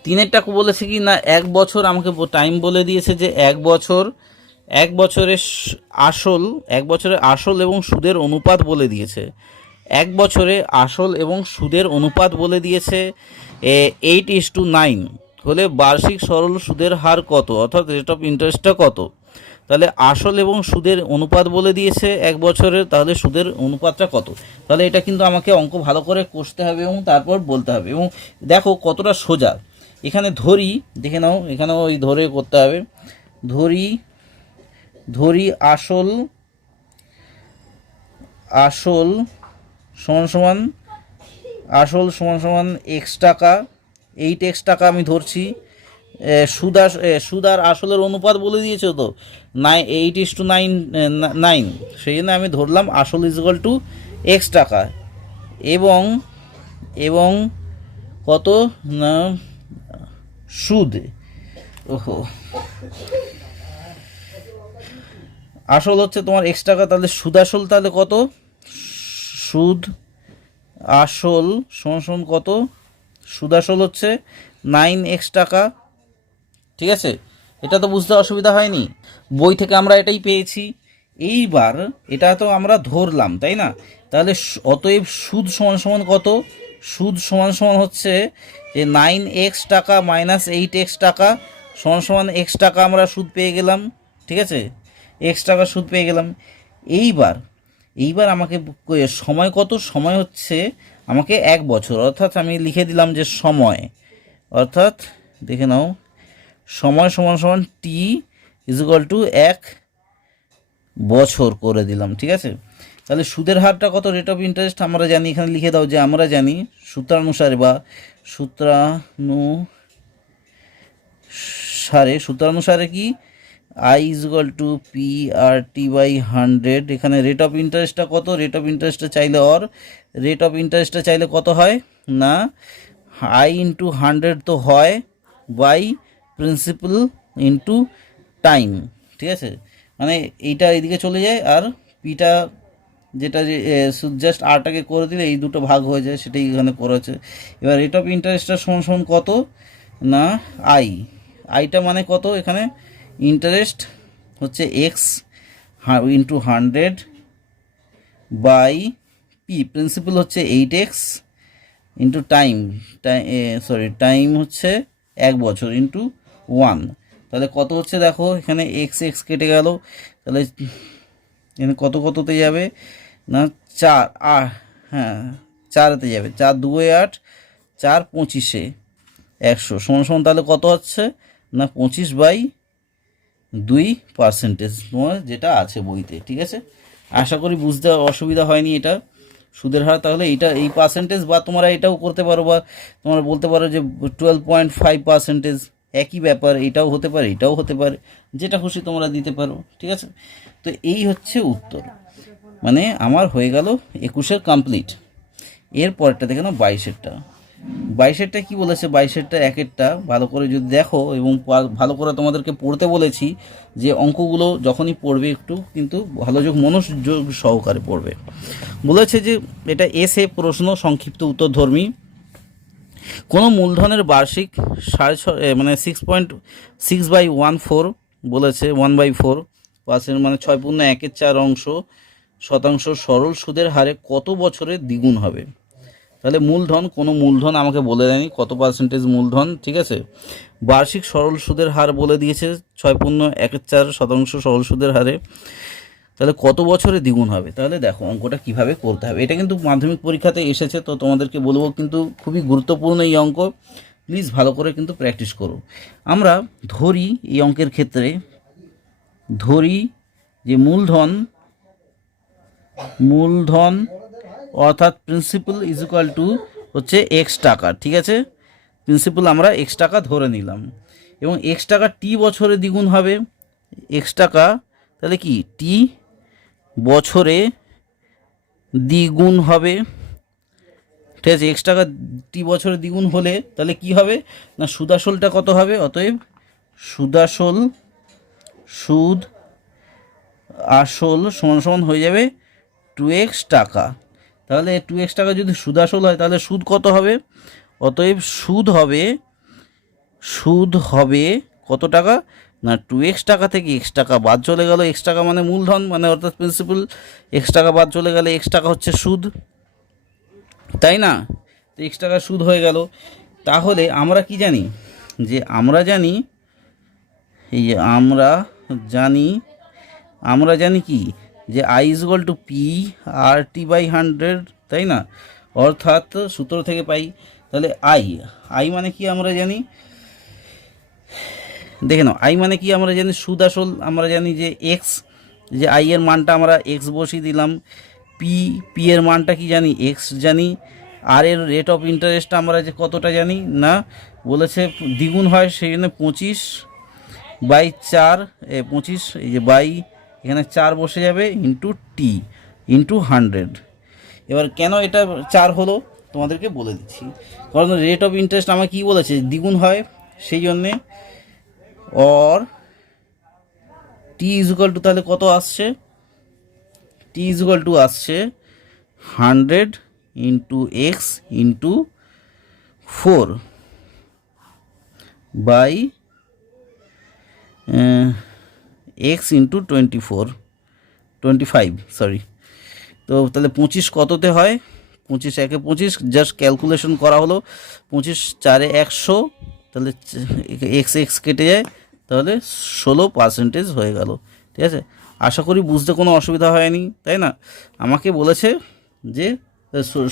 3-এরটা বলেছে কি না, 1 বছর আমাকে টাইম বলে দিয়েছে যে 1 বছর, 1 বছরের আসল, 1 বছরের আসল এবং সুদের অনুপাত বলে দিয়েছে। 1 বছরে আসল এবং সুদের অনুপাত বলে দিয়েছে 8:9 হলে বার্ষিক সরল সুদের হার কত, অর্থাৎ রেট অফ ইন্টারেস্টটা কত। তাহলে আসল এবং সুদের অনুপাত বলে দিয়েছে 1 বছরের, তাহলে সুদের অনুপাতটা কত। তাহলে এটা কিন্তু আমাকে অঙ্ক ভালো করে কষতে হবে এবং তারপর বলতে হবে। এবং দেখো কতটা সোজা, এখানে ধরি, দেখে নাও, এখানেও ওই ধরে করতে হবে। ধরি আসল সমান সমান, আসল সমান সমান এক্স টাকা, 8x টাকা আমি ধরছি। সুদ আর আসলের অনুপাত বলে দিয়েছে তো 8:9, সেই জন্য আমি ধরলাম আসল ইজুয়াল টু এক্স টাকা এবং কত না সুদ, ওহো, আসল হচ্ছে তোমার এক্স টাকা, তাহলে সুদ আসল তাহলে কত, সুদ আসল সমান কত, সুদ আসল হচ্ছে 9x টাকা, ঠিক আছে। এটা তো বুঝতে অসুবিধা হয়নি, বই থেকে আমরা এটাই পেয়েছি। এইবার এটা তো আমরা ধরলাম, তাই না, তাহলে অতএব সুদ সমান কত, সুদ সমান হচ্ছে যে 9x টাকা মাইনাস 8x টাকা সমান এক্স টাকা, আমরা সুদ পেয়ে গেলাম, ঠিক আছে, এক্স টাকা সুদ পেয়ে গেলাম। এইবার আমাকে সময় কত, সময় হচ্ছে আমাকে 1 বছর, অর্থাৎ আমি লিখে দিলাম যে সময়, অর্থাৎ দেখে নাও সময় সমান টি ইজুয়াল টু 1 বছর করে দিলাম, ঠিক আছে। তাহলে সুদের হারটা কত, রেট অফ ইন্টারেস্ট আমরা জানি, এখানে লিখে দাও যে আমরা জানি সূত্রানুসারে কি I equal to P R T by 100। এখানে রেট অফ ইন্টারেস্টটা কত, রেট অফ ইন্টারেস্টটা চাইলে কত হয় না, আই ইন্টু 100 তো হয়, বাই প্রিন্সিপাল ইন্টু টাইম, ঠিক আছে। মানে এইটা এইদিকে চলে যায় আর পিটা যেটা জাস্ট আরটাকে করে দিলে এই দুটো ভাগ হয়ে যায়, সেটাই এখানে করেছে। এবার রেট অফ ইন্টারেস্টটা সমান কত না আইটা মানে কত, এখানে ইন্টারেস্ট হচ্ছে x into 100 by P, principal হচ্ছে 8x ইন্টু টাইম হচ্ছে 1 বছর ইন্টু 1। তাহলে কত হচ্ছে দেখো, এখানে এক্স কেটে গেল, তাহলে এখানে কততে যাবে না 4, হ্যাঁ 4-তে যাবে, 4 2 8, 4 25-এ 100 সমান তাহলে কত হচ্ছে না 25/2% তোমার যেটা আছে বইতে, ঠিক আছে। আশা করি বুঝতে অসুবিধা হয়নি এটা সুদের হার। তাহলে এই পার্সেন্টেজ বা তোমরা এটাও করতে পারো, বা তোমরা বলতে পারো যে 12.5%, একই ব্যাপার, এটাও হতে পারে, যেটা খুশি তোমরা দিতে পারো, ঠিক আছে। তো এই হচ্ছে উত্তর, মানে আমার হয়ে গেল 21-এর কমপ্লিট। এরপরটা দেখে নাও 22-এরটা কি বলেছে, 22-এরটা একেরটা ভালো করে যদি দেখো এবং ভালো করে তোমাদেরকে পড়তে বলেছি যে অঙ্কগুলো যখনই পড়বে একটু কিন্তু মনোযোগ সহকারে পড়বে। বলেছে যে এটা এসে প্রশ্ন, সংক্ষিপ্ত উত্তরধর্মী। কোনো মূলধনের বার্ষিক 6.6/14 বলেছে, 1/4% মানে 6.1/4 শতাংশ সরল সুদের হারে কত বছরে দ্বিগুণ হবে। তাহলে কোনো মূলধন আমাকে বলে দেয়নি কত পার্সেন্টেজ মূলধন, ঠিক আছে। বার্ষিক সরল সুদের হার বলে দিয়েছে 6.14% সরল সুদের হারে, তাহলে কত বছরে দ্বিগুণ হবে। তাহলে দেখো অঙ্কটা কিভাবে করতে হবে, এটা কিন্তু মাধ্যমিক পরীক্ষাতে এসেছে, তো তোমাদেরকে বলবো কিন্তু খুবই গুরুত্বপূর্ণ এই অঙ্ক, প্লিজ ভালো করে কিন্তু প্র্যাকটিস করো। আমরা ধরি এই অঙ্কের ক্ষেত্রে যে মূলধন অর্থাৎ প্রিন্সিপাল ইজ ইকুয়াল টু হচ্ছে এক্স টাকা, ঠিক আছে। প্রিন্সিপাল আমরা এক্স টাকা ধরে নিলাম এবং এক্স টাকা টি বছরে দ্বিগুণ হবে, এক্স টাকা তাহলে কি টি বছরে দ্বিগুণ হবে, ঠিক আছে। এক্স টাকা টি বছরে দ্বিগুণ হলে তাহলে কি হবে না সুদাসলটা কত হবে, অতএব সুদ আসল সমান সমান হয়ে যাবে 2x টাকা। তাহলে 2x টাকা যদি সুদ আসল হয় তাহলে সুদ কত হবে? অতএব সুদ হবে কত টাকা না 2x টাকা থেকে x টাকা বাদ চলে গেল। x টাকা মানে মূলধন, মানে অর্থাৎ প্রিন্সিপাল। x টাকা বাদ চলে গেলে x টাকা হচ্ছে সুদ, তাই না? তো x টাকা সুদ হয়ে গেল। তাহলে আমরা কি জানি? যে আমরা জানি, এই যে আমরা জানি কি, যে I = P RT/100, তাই না? অর্থাৎ সূত্র থেকে পাই। তাহলে I মানে কি আমরা জানি, দেখে নাও। I মানে কি আমরা জানি? সুদ আসল আমরা জানি যে x, যে I এর মানটা আমরা x বসিয়ে দিলাম। P এর মানটা কি জানি? x জানি। আর এর রেট অফ ইন্টারেস্ট আমরা যে কতটা জানি না, বলেছে দ্বিগুণ হয়, সেই জন্য 25/4, 25, এই যে বাই এখানে 4 বসে যাবে, ইন্টু টি ইন্টু 100। এবার কেন এটা 4 হলো তোমাদেরকে বলে দিচ্ছি। কারণ রেট অফ ইন্টারেস্ট আমার কি বলেছে? দ্বিগুণ হয়, সেই জন্যে। অর টি ইজুকাল টু, তাহলে কত আসছে? টি ইজুকাল টু আসছে 100 into x into 4 by x into 25, sorry. তো তাহলে 25 কততে হয়? 25 একে 25, জাস্ট ক্যালকুলেশন করা হলো। 25 4 100, তাহলে এক্স কেটে যায়, তাহলে 16% হয়ে গেল। ঠিক আছে, আশা করি বুঝতে কোনো অসুবিধা হয়নি, তাই না? আমাকে বলেছে যে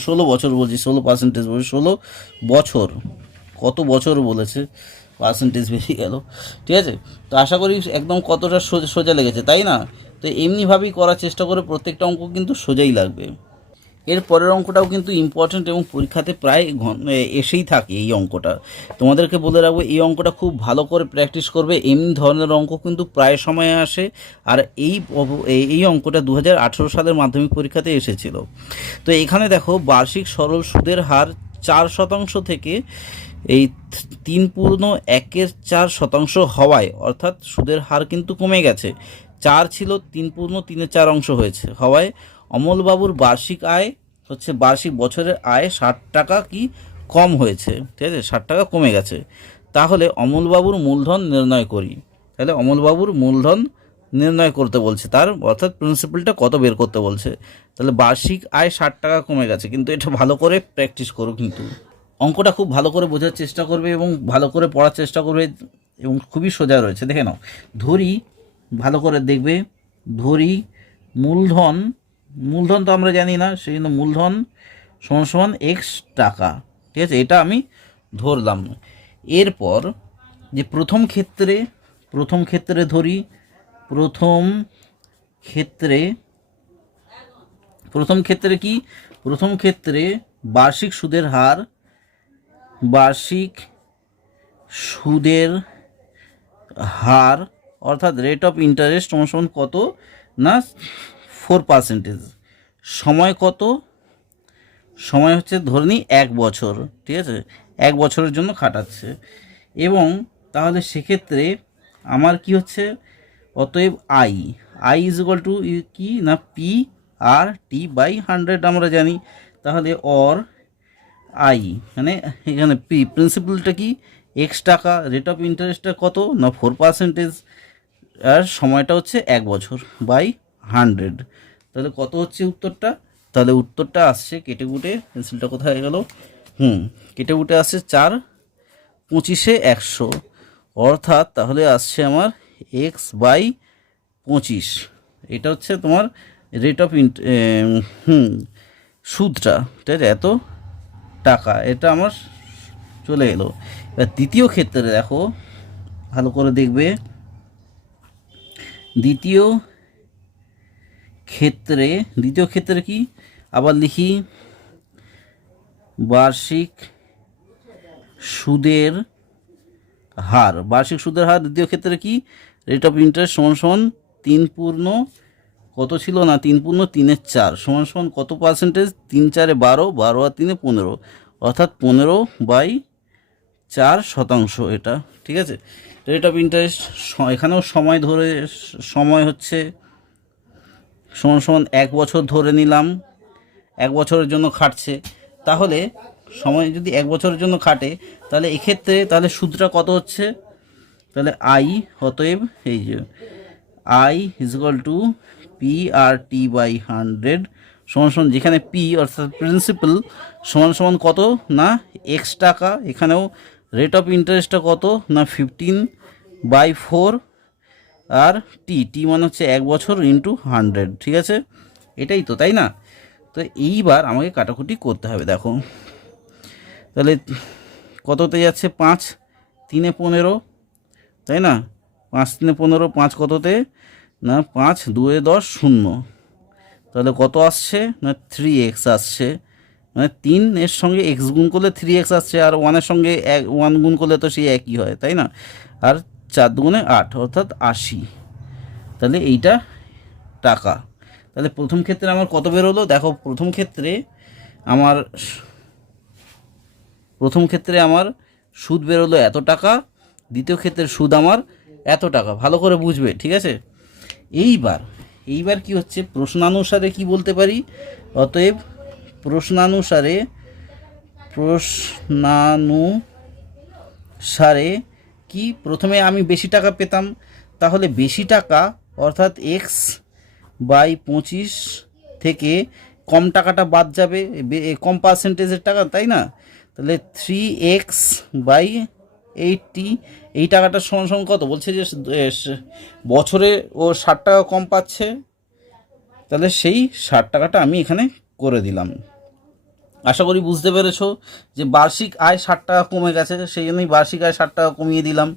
16 বছর, বলছি 16% বলছি, 16 বছর, কত বছর বলেছে, পার্সেন্টেজ বেরিয়ে গেল। ঠিক আছে, তো আশা করি একদম কতটা সোজা লেগেছে, তাই না? তো এমনিভাবেই করার চেষ্টা করে, প্রত্যেকটা অঙ্ক কিন্তু সোজাই লাগবে। এর পরের অঙ্কটাও কিন্তু ইম্পর্ট্যান্ট এবং পরীক্ষাতে প্রায় এসেই থাকে এই অঙ্কটা। তোমাদেরকে বলে রাখবো, এই অঙ্কটা খুব ভালো করে প্র্যাকটিস করবে। এমনি ধরনের অঙ্ক কিন্তু প্রায় সময়ে আসে। আর এই অঙ্কটা 2018 সালের মাধ্যমিক পরীক্ষাতে এসেছিল। তো এখানে দেখো, বার্ষিক সরল সুদের হার 4% থেকে এই 3/1/4 হওয়ায়, অর্থাৎ সুদের হার কিন্তু কমে গেছে। 4 ছিল, 3/3/4 হয়েছে, হওয়ায় অমলবাবুর বার্ষিক আয় হচ্ছে, বার্ষিক বছরের আয় 60 টাকা কি কম হয়েছে। ঠিক আছে, 60 টাকা কমে গেছে। তাহলে অমলবাবুর মূলধন নির্ণয় করি। তাহলে অমলবাবুর মূলধন নির্ণয় করতে বলছে, তার অর্থাৎ প্রিন্সিপালটা কত বের করতে বলছে। তাহলে বার্ষিক আয় 60 টাকা কমে গেছে, কিন্তু এটা ভালো করে প্র্যাকটিস করো, কিন্তু অঙ্কটা খুব ভালো করে বোঝার চেষ্টা করবে এবং ভালো করে পড়ার চেষ্টা করবে, এবং খুবই সোজা রয়েছে। দেখে নাও, ধরি, ভালো করে দেখবে, ধরি মূলধন তো আমরা জানি না, সেই জন্য মূলধন সমান সমান এক্স টাকা। ঠিক আছে, এটা আমি ধরলাম। এরপর যে প্রথম ক্ষেত্রে ধরি, প্রথম ক্ষেত্রে কি, প্রথম ক্ষেত্রে বার্ষিক সুদের হার, অর্থাৎ রেট অফ ইন্টারেস্ট সমান কত না 4%। সময় কত? সময় হচ্ছে ধরে নিই 1 বছর। ঠিক আছে, 1 বছরের জন্য খাটাচ্ছে। এবং তাহলে সেক্ষেত্রে আমার কি হচ্ছে? অতএব I = কি না পি আর টি/100 আমরা জানি। তাহলে অর I মানে এখানে প্রিন্সিপালটা কি x টাকা, রেট অফ ইন্টারেস্টটা কত না 4%, আর সময়টা হচ্ছে 1 বছর বাই 100। তাহলে কত হচ্ছে উত্তরটা? তাহলে উত্তরটা আসছে, কেটে কুটে পেন্সিলটা কোথায় গেল, কেটে কুটে আসছে 4/25 অর্থাৎ তাহলে আসছে আমার x/25। এটা হচ্ছে তোমার রেট অফ সুদটা। ঠিক আছে, এত টাকা, এটা আমার চলে এলো। এবার দ্বিতীয় ক্ষেত্রে দেখো, ভালো করে দেখবে, দ্বিতীয় ক্ষেত্রে কি আবার লিখি, বার্ষিক সুদের হার, দ্বিতীয় ক্ষেত্রে কি রেট অফ ইন্টারেস্ট সমান 3 কত ছিল না 3/3/4 সমান কত পার্সেন্টেজ? 3 4 12, 12 আর 3 15, অর্থাৎ 15/4 এটা। ঠিক আছে, রেট অফ ইন্টারেস্ট, এখানেও সময় ধরে, সময় হচ্ছে সমান সমান 1 বছর ধরে নিলাম, 1 বছরের জন্য খাটছে। তাহলে সময় যদি 1 বছরের জন্য খাটে, তাহলে এক্ষেত্রে তাহলে সুদটা কত হচ্ছে? তাহলে আই, অতএব এই যে I is equal to P R T by 100 সমান সমান, যেখানে পি অর্থাৎ প্রিন্সিপাল সমান সমান কত না এক্স টাকা, এখানেও রেট অফ ইন্টারেস্টটা কত না 15/4, আর টি মানে হচ্ছে 1 বছর ইন্টু 100, ঠিক আছে? এটাই তো, তাই না? তো এইবার আমাকে কাটাকুটি করতে হবে। দেখো তাহলে কততে যাচ্ছে? 5 3 15, তাই না? 5 3 15, 5 কততে না 5 2 10 0, তাহলে কত আসছে না 3x আসছে। মানে 3 এর সঙ্গে x গুণ করলে 3x আসছে, আর 1 এর সঙ্গে 1 গুণ করলে তো সেই একই হয়, তাই না? আর 4 দুগুণে 8 অর্থাৎ 80। তাহলে এইটা টাকা। তাহলে প্রথম ক্ষেত্রে আমার কত বেরোলো? দেখো প্রথম ক্ষেত্রে আমার সুদ বেরোলো এত টাকা, দ্বিতীয় ক্ষেত্রে সুদ আমার এত টাকা। ভালো করে বুঝবে, ঠিক আছে? এইবার কি হচ্ছে, প্রশ্নানুসারে কি বলতে পারি? অতএব প্রশ্নানুসারে কি, প্রথমে আমি বেশি টাকা পেতাম, তাহলে বেশি টাকা অর্থাৎ x/25 থেকে কম টাকাটা বাদ যাবে, কম পার্সেন্টেজের টাকা, তাই না? তাহলে 3x/80, এই টাকাটা সমান সমান কত বলছে? যে বছরে ও 60 টাকা কম পাচ্ছে, তাহলে সেই 60 টাকাটা আমি এখানে করে দিলাম। আশা করি বুঝতে পেরেছো যে বার্ষিক আয় 60 টাকা কমে গেছে, সেই জন্যই বার্ষিক আয় 60 টাকা কমিয়ে দিলাম।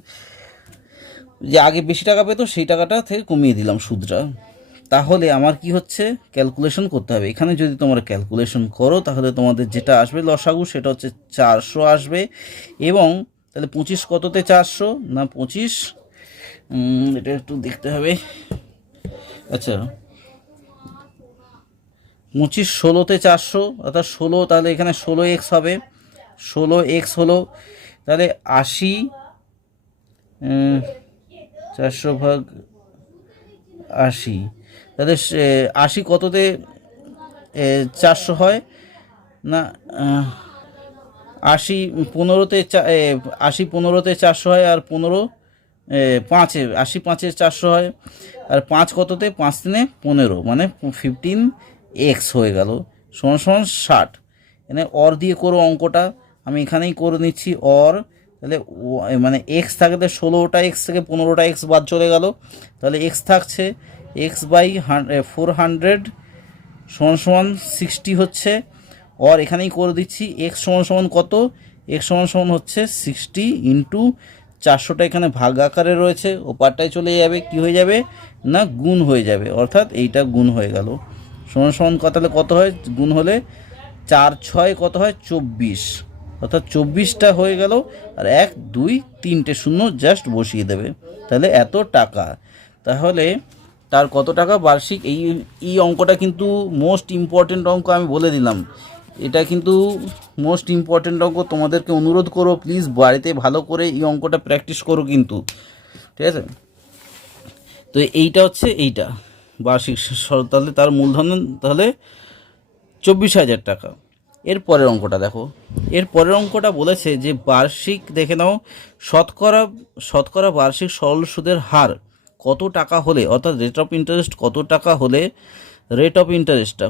যে আগে বেশি টাকা পেতো সেই টাকাটা থেকে কমিয়ে দিলাম সুদটা। তাহলে আমার কি হচ্ছে, ক্যালকুলেশন করতে হবে। এখানে যদি তোমরা ক্যালকুলেশন করো তাহলে তোমাদের যেটা আসবে লসাগু সেটা হচ্ছে 400 আসবে। এবং তাহলে 25 কততে 400 না 25, এটা একটু দেখতে হবে। আচ্ছা 25 16তে 400 অর্থাৎ 16, তাহলে এখানে 16x হবে। 16x হলো তাহলে 80, 400/80, তাহলে 80 কততে 400 হয় না 80 15তে 80 15তে 400 হয়, আর 15 5-এ 80 5-এ 400 হয়, আর 5 কততে 5 3 15, মানে 15x হয়ে গেল সমান সমান 60। এখানে অর দিয়ে করো অঙ্কটা, আমি এখানেই করে নিচ্ছি অর। তাহলে মানে এক্স থাকলে 16টা এক্স থেকে 15টা এক্স বাদ চলে গেল, তাহলে এক্স থাকছে x/400 সমান সমান 60 হচ্ছে। অর এখানেই করে দিচ্ছি, এক্স সমান সমান কত? এক্স সমান সমান হচ্ছে 60 ইন্টু 400টা এখানে ভাগ আকারে রয়েছে, ওপারটায় চলে যাবে, কি হয়ে যাবে না গুণ হয়ে যাবে, অর্থাৎ এইটা গুণ হয়ে গেল। সমান সমান তাহলে কত হয় গুণ হলে? 4 6 কত হয় 24, অর্থাৎ 24টা হয়ে গেল। আর 1 2 3টে শূন্য জাস্ট বসিয়ে দেবে, তাহলে এত টাকা। তাহলে তার কত টাকা বার্ষিক? এই অঙ্কটা কিন্তু মোস্ট ইম্পর্টেন্ট অঙ্ক, আমি বলে দিলাম। এটা কিন্তু মোস্ট ইম্পর্টেন্ট অঙ্ক, তোমাদেরকে অনুরোধ করো প্লিজ বাড়িতে ভালো করে এই অঙ্কটা প্র্যাকটিস করো কিন্তু, ঠিক আছে? তো এইটা হচ্ছে এইটা বার্ষিক, তাহলে তার মূলধন তাহলে 24,000 টাকা। এর পরের অঙ্কটা দেখো, এর পরের অঙ্কটা বলেছে যে বার্ষিক, দেখে নাও, শতকরা বার্ষিক সরল সুদের হার কত টাকা হলে, অর্থাৎ রেট অফ ইন্টারেস্টটা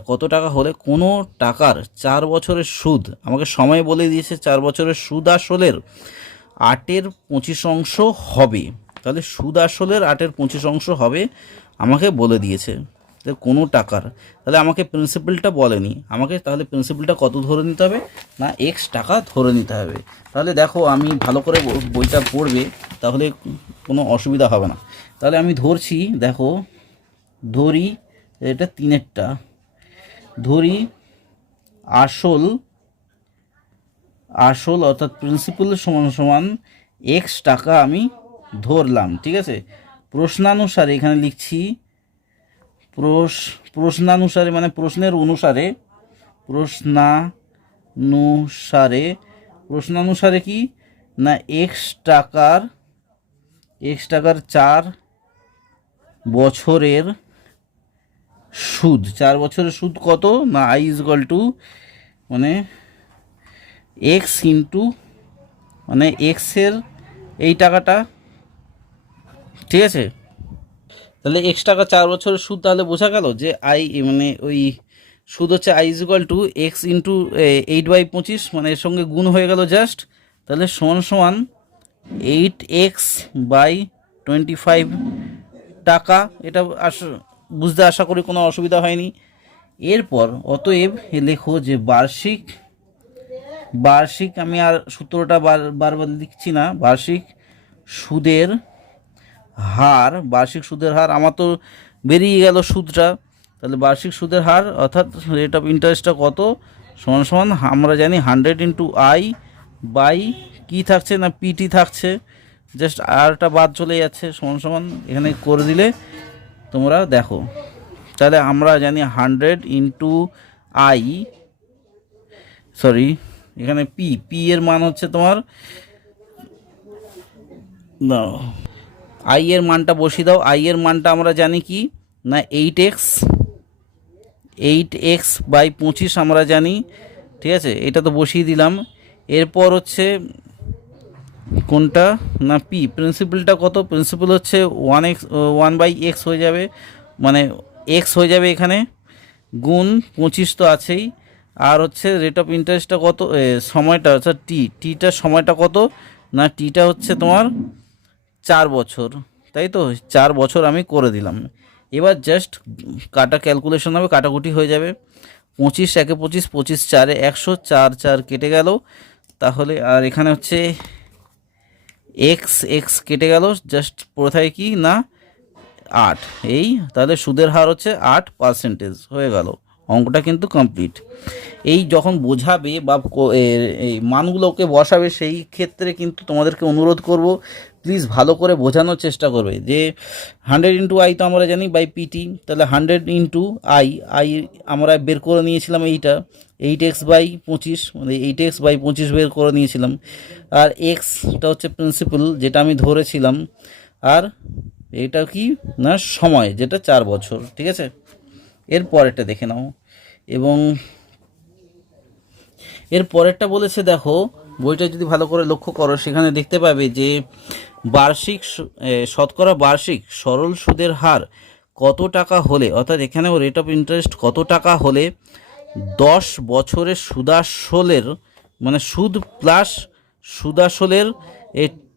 কত টাকা হলে কোনো টাকার 4 বছরের সুদ, আমাকে সময় বলে দিয়েছে 4 বছরের সুদ আসলের 8/25 হবে। তাহলে সুদ আসলের 8/25 হবে আমাকে বলে দিয়েছে কোনো টাকার। তাহলে আমাকে প্রিন্সিপালটা বলেনি, আমাকে তাহলে প্রিন্সিপালটা কত ধরে নিতে হবে না এক্স টাকা ধরে নিতে হবে। তাহলে দেখো আমি ভালো করে বইটা পড়বে, তাহলে কোনো অসুবিধা হবে না। তাহলে আমি ধরছি, দেখো ধরি এটা 3-এরটা ধরি, আসল অর্থাৎ প্রিন্সিপাল সমান সমান এক্স টাকা আমি ধরলাম, ঠিক আছে? প্রশ্নানুসারে এখানে লিখছি, প্রশ্নানুসারে মানে প্রশ্নের অনুসারে, প্রশ্নানুসারে কি না এক্স টাকার 4 বছরের সুদ, 4 বছরের সুদ কত না আই ইজকাল টু মানে এক্স ইন্টু মানে এক্সের এই টাকাটা, ঠিক আছে। তাহলে এক্স টাকা 4 বছরের সুদ, তাহলে বোঝা গেল যে আই মানে ওই সুদ হচ্ছে I equal to x into 8/25, মানে এর সঙ্গে গুণ হয়ে গেল জাস্ট। তাহলে সমান সমান 8x/25 টাকা। এটা বুঝতে আশা করি কোনো অসুবিধা হয়নি। এরপর অতএব লেখো যে বার্ষিক আমি আর সূত্রটা বারবার লিখছি না, বার্ষিক সুদের হার আমার তো বেরিয়ে গেল সুদটা। তাহলে বার্ষিক সুদের হার অর্থাৎ রেট অফ ইন্টারেস্টটা কত সমান সমান আমরা জানি 100 ইন্টু আই বাই কী থাকছে না পিটি থাকছে, জাস্ট আরটা বাদ চলে যাচ্ছে, সমান সমান এখানে করে দিলে তোমরা দেখো। তাহলে আমরা জানি 100 ইন্টু আই, সরি এখানে পি এর মান হচ্ছে তোমার না, আই এর মানটা বসিয়ে দাও। আই এর মানটা আমরা জানি কি না 8x/25 আমরা জানি, ঠিক আছে, এটা তো বসিয়ে দিলাম। এরপর হচ্ছে কোনটা না পি, প্রিন্সিপালটা কত, প্রিন্সিপাল হচ্ছে 1x হয়ে যাবে, মানে এক্স হয়ে যাবে এখানে, গুণ 25 তো আছেই। আর হচ্ছে রেট অফ ইন্টারেস্টটা কত, সময়টা অর্থাৎ টিটার সময়টা কত না টিটা হচ্ছে তোমার 4 বছর, তাই তো 4 বছর আমি করে দিলাম। এবার জাস্ট কাটা ক্যালকুলেশন হবে, কাটাকুটি হয়ে যাবে। 25 একে 25, 25 4 100, 4 কেটে গেল। তাহলে আর এখানে হচ্ছে এক্স কেটে গেল, জাস্ট কোথায় কি না 8, এই তাহলে সুদের হার হচ্ছে 8% হয়ে গেল। অঙ্কটা কিন্তু কমপ্লিট। এই যখন বোঝাবে বা এই মানগুলোকে বসাবে সেই ক্ষেত্রে কিন্তু তোমাদেরকে অনুরোধ করব প্লিজ ভালো করে বোঝানোর চেষ্টা করবে যে 100 ইন্টু আই তো আমরা জানি বাই পিটি, তাহলে 100 ইন্টু আই আমরা বের করে নিয়েছিলাম এইটা 8x/25, মানে 8x/25 বের করে নিয়েছিলাম। আর এক্সটা হচ্ছে প্রিন্সিপাল যেটা আমি ধরেছিলাম, আর এটা কি না সময় যেটা 4 বছর, ঠিক আছে। এর পরেরটা দেখে নাও, এবং এর পরেরটা বলেছে দেখো বইটা যদি ভালো করে লক্ষ্য করো সেখানে দেখতে পাবে যে শতকরা বার্ষিক সরল সুদের হার কত টাকা হলে, অর্থাৎ এখানেও রেট অফ ইন্টারেস্ট কত টাকা হলে 10 বছরের সুদাসলের মানে সুদ প্লাস সুদাসলের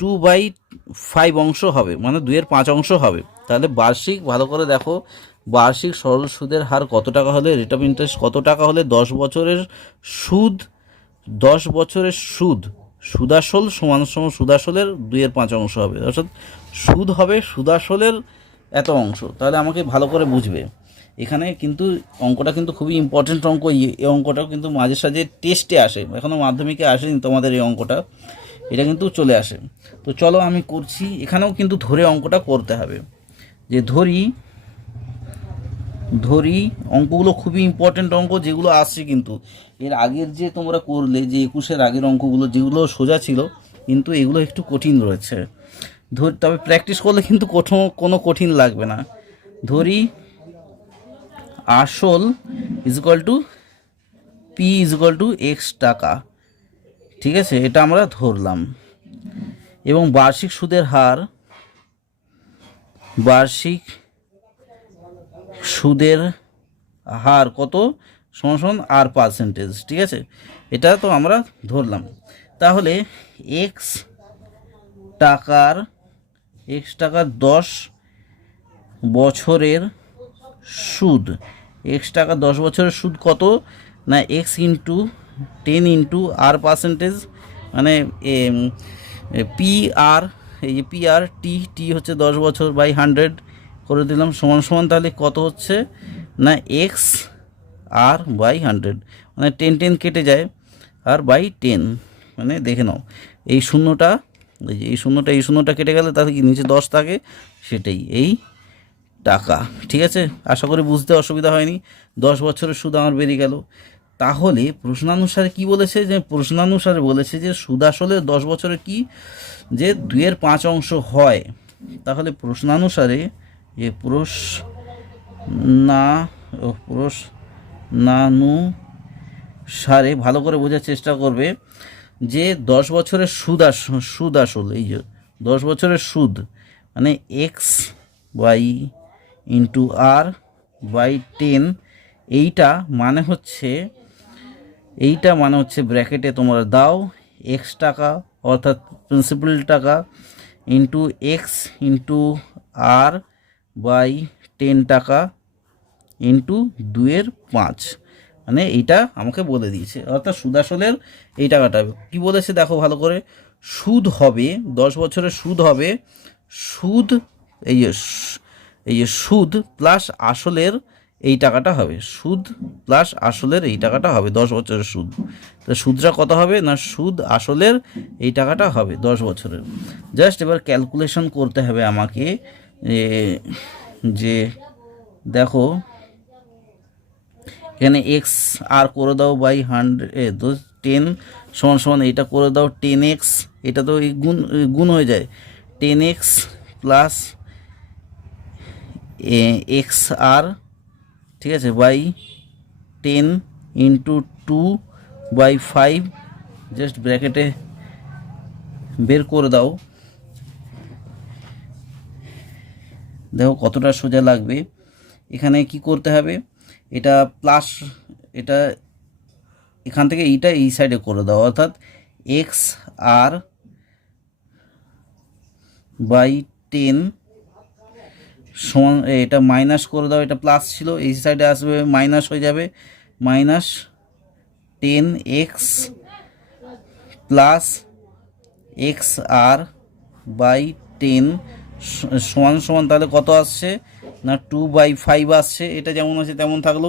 2/5 অংশ হবে, মানে 2/5 অংশ হবে। তাহলে বার্ষিক ভালো করে দেখো, বার্ষিক সরল সুদের হার কত টাকা হলে, রেট অফ ইন্টারেস্ট কত টাকা হলে 10 বছরের সুদ, 10 বছরের সুদাসল সমান সমান সুদাসলের 2/5 অংশ হবে, অর্থাৎ সুদ হবে সুদাসলের এত অংশ। তাহলে আমাকে ভালো করে বুঝবে এখানে কিন্তু অঙ্কটা কিন্তু খুবই ইম্পর্টেন্ট অঙ্ক। এই অঙ্কটাও কিন্তু মাঝে সাঝে টেস্টে আসে, এখনও মাধ্যমিকে আসেনি তোমাদের এই অঙ্কটা, এটা কিন্তু চলে আসে। তো চলো আমি করছি, এখানেও কিন্তু ধরে অঙ্কটা করতে হবে। যে ধরি অঙ্কগুলো খুবই ইম্পর্টেন্ট অঙ্ক, যেগুলো আসছে কিন্তু এর আগের যে তোমরা করলে যে 21-এর আগের অঙ্কগুলো যেগুলো সোজা ছিল, কিন্তু এগুলো একটু কঠিন রয়েছে। তবে প্র্যাকটিস করলে কিন্তু কোনো কঠিন লাগবে না। ধরি আসল equal to P equal to x টাকা, ঠিক আছে, এটা আমরা ধরলাম। এবং বার্ষিক সুদের হার, বার্ষিক সুদের হার কত সমান R%, ঠিক আছে, এটা তো আমরা ধরলাম। তাহলে এক্স টাকার 10 বছরের সুদ, এক্স টাকা 10 বছরের সুদ কত না এক্স ইন্টু 10 ইন্টু R%, মানে পি আর, এই যে পি আর টি হচ্ছে 10 বছর বাই 100 করে দিলাম সমান সমান, তাহলে কত হচ্ছে না XR/100, মানে 10 কেটে যায় আর বাই 10, মানে দেখে নাও এই শূন্যটা, এই শূন্যটা কেটে গেলে তাহলে কি নিচে 10 থাকে, সেটাই এই টাকা, ঠিক আছে। আশা করি বুঝতে অসুবিধা হয়নি। 10 বছরের সুদ আমার বেরিয়ে গেল। তাহলে প্রশ্নানুসারে কি বলেছে, যে প্রশ্নানুসারে বলেছে যে সুদ আসলে 10 বছরে কি যে 2/5 অংশ হয়। তাহলে প্রশ্নানুসারে যে প্রশ্নানুসারে ভালো করে বোঝার চেষ্টা করবে যে 10 বছরের সুদ আসল, এই যে 10 বছরের সুদ মানে x by into R by 10, এইটা মানে হচ্ছে ব্র্যাকেটে তোমরা দাও এক্স টাকা অর্থাৎ প্রিন্সিপাল টাকা into x into R by 10 টাকা ইন্টু 2/5, মানে এইটা আমাকে বলে দিয়েছে, অর্থাৎ সুদ আসলের এই টাকাটা কি বলেছে দেখো ভালো করে। সুদ হবে 10 বছরের সুদ হবে সুদ এই যে সুদ প্লাস আসলের এই টাকাটা হবে, সুদ প্লাস আসলের এই টাকাটা হবে 10 বছরের সুদ। তো সুদটা কত হবে না সুদ আসলের এই টাকাটা হবে 10 বছরের। জাস্ট এবার ক্যালকুলেশন করতে হবে আমাকে যে দেখো এখানে এক্স আর করে দাও বাই 10 সমান এইটা করে দাও 10x, এটা তো গুণ হয়ে যায় 10x প্লাস এক্স আর, ঠিক আছে, বাই 10 ইন্টু 2/5, জাস্ট ব্র্যাকেটে বের করে দাও। দেখো কতটা সোজা লাগবে। এখানে কি করতে হবে, এটা প্লাস এটা এখান থেকে এইটা এই সাইডে করে দাও, অর্থাৎ এক্স আর বাই 10 সমান, এটা মাইনাস করে দাও, এটা প্লাস ছিল এই সাইডে আসবে মাইনাস হয়ে যাবে, minus 10x plus x R by 10 সমান তাহলে কত আসছে না 2/5 আসছে। এটা যেমন আছে তেমন থাকলো,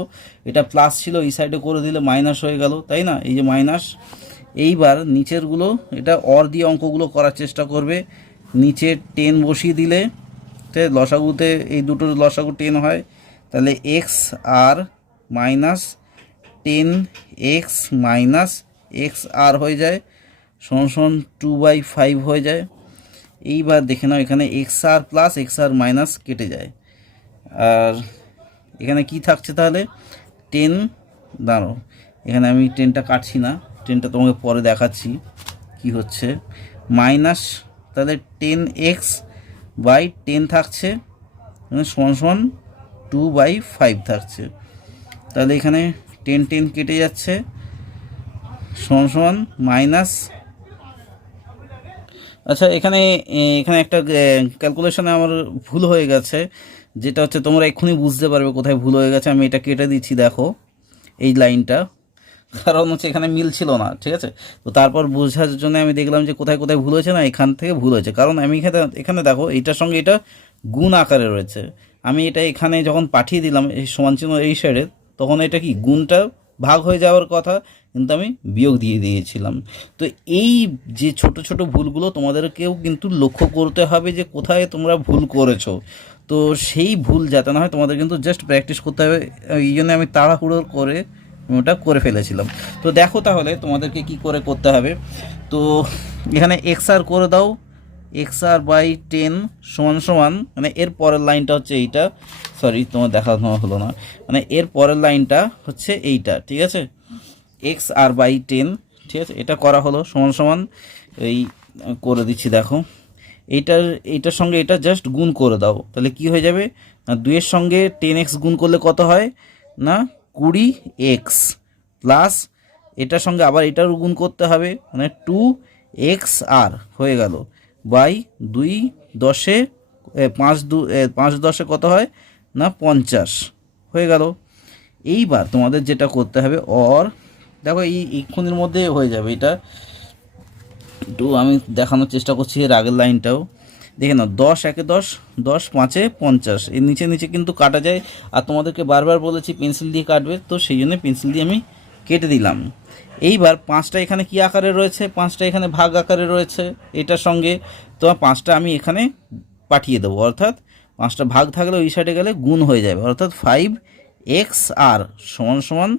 এটা প্লাস ছিল এই সাইডে করে দিলে মাইনাস হয়ে গেল, তাই না, এই যে মাইনাস। এইবার নিচেরগুলো এটা অর দিয়ে অঙ্কগুলো করার চেষ্টা করবে, নিচে 10 বসিয়ে দিলে লসাগুতে এই দুটোর লসাগু 10 হয়, তাহলে এক্স আর মাইনাস 10x মাইনাস এক্স আর হয়ে যায় সমান 2/5 হয়ে যায়। এইবার দেখে নাও এখানে এক্স আর প্লাস এক্স আর মাইনাস কেটে যায়, আর এখানে কি থাকছে তাহলে 10, দাঁড়ো এখানে আমি 10টা কাটছি না, 10টা তোমাকে পরে দেখাচ্ছি কি হচ্ছে, মাইনাস তাহলে 10x বাই 10 থাকছে সমান 2/5 থাকছে, তাহলে এখানে 10 কেটে যাচ্ছে সমান মাইনাস। আচ্ছা এখানে একটা ক্যালকুলেশনে আমার ভুল হয়ে গেছে, যেটা হচ্ছে তোমরা এক্ষুনি বুঝতে পারবে কোথায় ভুল হয়ে গেছে। আমি এটা কেটে দিচ্ছি, দেখো এই লাইনটা, কারণ হচ্ছে এখানে মিল ছিল না, ঠিক আছে। তো তারপর বোঝার জন্য আমি দেখলাম যে কোথায় কোথায় ভুল হয়েছে, না এখান থেকে ভুল হয়েছে, কারণ আমি এখানে দেখো এইটার সঙ্গে এটা গুণ আকারে রয়েছে, আমি এটা এখানে যখন পাঠিয়ে দিলাম এই সমান চিহ্ন এই সাইডে, তখন এটা কি গুণটা ভাগ হয়ে যাওয়ার কথা, কিন্তু আমি বিয়োগ দিয়ে দিয়েছিলাম। তো এই যে ছোট ছোট ভুলগুলো তোমাদেরকেও কিন্তু লক্ষ্য করতে হবে যে কোথায় তোমরা ভুল করেছো, তো সেই ভুল যাতে না হয় তোমাদের কিন্তু জাস্ট প্র্যাকটিস করতে হবে। এই জন্য আমি তাড়াহুড়ো করে ওটা করে ফেলেছিলাম। তো দেখো তাহলে তোমাদেরকে কি করে করতে হবে। তো এখানে এক্স আর করে দাও, এক্স আর বাই 10 সমান মানে এর পরের লাইনটা হচ্ছে এইটা, সরি তোমার দেখানো হলো না, মানে এর পরের লাইনটা হচ্ছে এইটা, ঠিক আছে, এক্স আর বাই 10, ঠিক আছে, এটা করা হলো সমান এই করে দিচ্ছি। দেখো এইটার সঙ্গে এটা জাস্ট গুণ করে দাও, তাহলে কি হয়ে যাবে না 2-এর সঙ্গে 10x গুণ করলে কত হয় না 20x প্লাস এটার সঙ্গে আবার এটার গুণ করতে হবে, মানে 2x আর হয়ে গেল বাই 2 10-এ 5 10-এ কত হয় না 50 হয়ে গেল। এইবার তোমাদের যেটা করতে হবে অর, দেখো এইক্ষণের মধ্যে হয়ে যাবে, এটা একটু আমি দেখানোর চেষ্টা করছি এর আগের লাইনটাও দেখে নাও, 10 একে 10, 10 5-এ 50, এর নিচে কিন্তু কাটা যায়, আর তোমাদেরকে বারবার বলেছি পেন্সিল দিয়ে কাটবে, তো সেই জন্য পেন্সিল দিয়ে আমি কেটে দিলাম। এইবার 5টা এখানে কি আকারে রয়েছে, 5টা এখানে ভাগ আকারে রয়েছে এটার সঙ্গে, তো 5টা আমি এখানে পাঠিয়ে দেবো, অর্থাৎ 5টা ভাগ থাকলে ওই সাইডে গেলে গুণ হয়ে যাবে, অর্থাৎ 5x আর সমান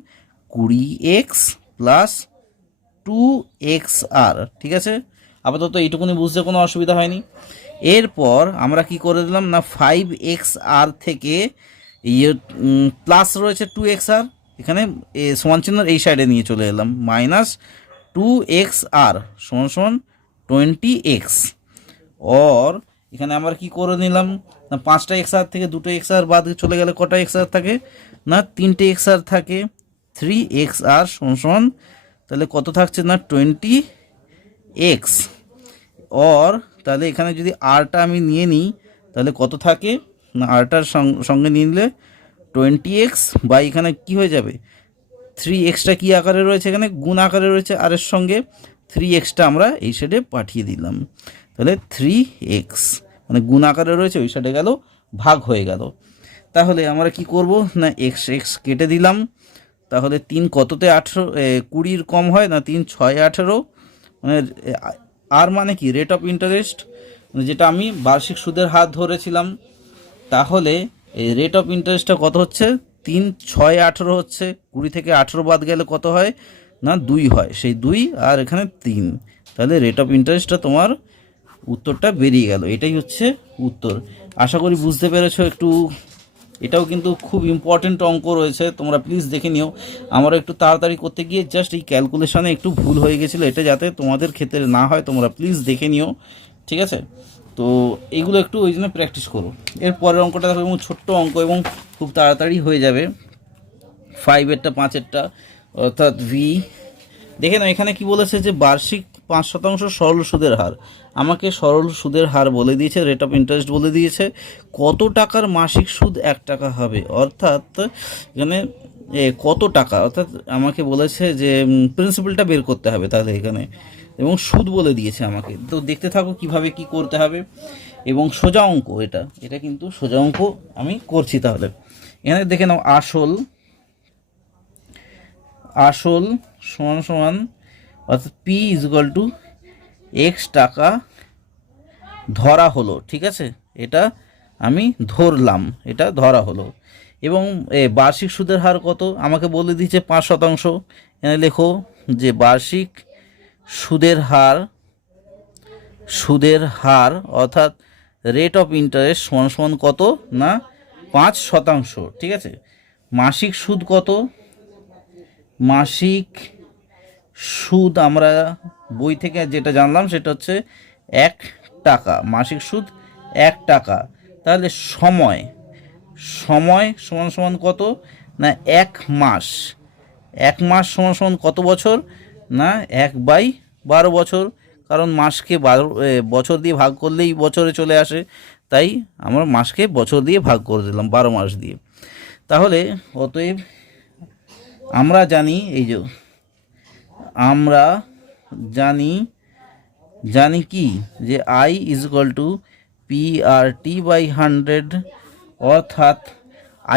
20x প্লাস 2x আর, ঠিক আছে। আপাতত এইটুকুনি বুঝতে কোনো অসুবিধা হয়নি। এরপর আমরা কি করে দিলাম না 5x আর থেকে প্লাস রয়েছে 2xr, এখানে সমান চিহ্ন এই সাইডে নিয়ে চলে এলাম, মাইনাস 2xr সমান সমান 20x। অর এখানে আমরা কি করে নিলাম না, 5টা xr থেকে 2টো xr বাদ চলে গেলে কটা xr থাকে না, 3টে xr থাকে, 3xr সমান সমান তাহলে কত থাকছে না 20x। অর তাহলে এখানে যদি আরটা আমি নিয়ে নিই তাহলে কত থাকে না, আরটার সঙ্গে নিয়ে নিলে 20x বা এখানে কি হয়ে যাবে 3xটা কি আকারে রয়েছে, এখানে গুণ আকারে রয়েছে আর এর সঙ্গে 3xটা আমরা এই সাইডে পাঠিয়ে দিলাম, তাহলে 3x মানে গুণ আকারে রয়েছে, ওই সাইডে গেল ভাগ হয়ে গেল। তাহলে আমরা কি করব না এক্স এক্স কেটে দিলাম, তাহলে 3 কততে 18 20 কম হয় না, 3 6 18 মানে আর মানে কি রেট অফ ইন্টারেস্ট, যেটা আমি বার্ষিক সুদের হার ধরেছিলাম। তাহলে এই রেট অফ ইন্টারেস্টটা কত হচ্ছে 3 6 18 হচ্ছে, 20 থেকে 18 বাদ গেলে কত হয় না 2 হয়, সেই 2 আর এখানে 3, তাহলে রেট অফ ইন্টারেস্টটা তোমার উত্তরটা বেরিয়ে গেল। এটাই হচ্ছে উত্তর। আশা করি বুঝতে পেরেছো একটু। এটাও কিন্তু খুব ইম্পর্টেন্ট অঙ্ক রয়েছে, তোমরা প্লিজ দেখে নিও। আমারও একটু তাড়াতাড়ি করতে গিয়ে জাস্ট এই ক্যালকুলেশনে একটু ভুল হয়ে গেছিলো, এটা যাতে তোমাদের ক্ষেত্রে না হয় তোমরা প্লিজ দেখে নিও, ঠিক আছে? তো এইগুলো একটু ওই জন্য প্র্যাকটিস করো। এর পরের অঙ্কটা দেখো, এবং ছোট্ট অঙ্ক এবং খুব তাড়াতাড়ি হয়ে যাবে। 5এরটা 5এরটা অর্থাৎ ভি। দেখে নাও এখানে কি বলেছে যে বার্ষিক 5% সরল সুদের হার। আমাকে সরল সুদের হার বলে দিয়েছে, রেট অফ ইন্টারেস্ট বলে দিয়েছে, কত টাকার মাসিক সুদ 1 টাকা হবে, অর্থাৎ এখানে কত টাকা, অর্থাৎ আমাকে বলেছে যে প্রিন্সিপালটা বের করতে হবে তাহলে এখানে, এবং সুদ বলে দিয়েছে আমাকে। তো দেখতে থাকো কিভাবে কি করতে হবে, এবং সোজা অঙ্ক এটা, এটা কিন্তু সোজা অঙ্ক আমি করছি। তাহলে এখানে দেখে নাও আসল সমান সমান অর্থাৎ পি ইজুয়াল টু এক্স টাকা ধরা হলো, ঠিক আছে? এটা আমি ধরলাম, এটা ধরা হলো। এবং বার্ষিক সুদের হার কত আমাকে বলে দিয়েছে 5%। এখানে লেখো যে বার্ষিক সুদের হার অর্থাৎ রেট অফ ইন্টারেস্ট সমান সমান কত না 5%, ঠিক আছে? মাসিক সুদ কত, মাসিক সুদ আমরা বই থেকে যেটা জানলাম সেটা হচ্ছে 1 টাকা, মাসিক সুদ 1 টাকা। তাহলে সময় সমান সমান কত না 1 মাস, 1 মাস সমান সমান কত বছর না 1/12 বছর, কারণ মাসকে বছর দিয়ে ভাগ করলেই বছরে চলে আসে, তাই আমরা মাসকে বছর দিয়ে ভাগ করে দিলাম 12 মাস দিয়ে। তাহলে অতএব আমরা জানি, এই যে আমরা জানি কি যে I is equal two PRT/100, অর্থাৎ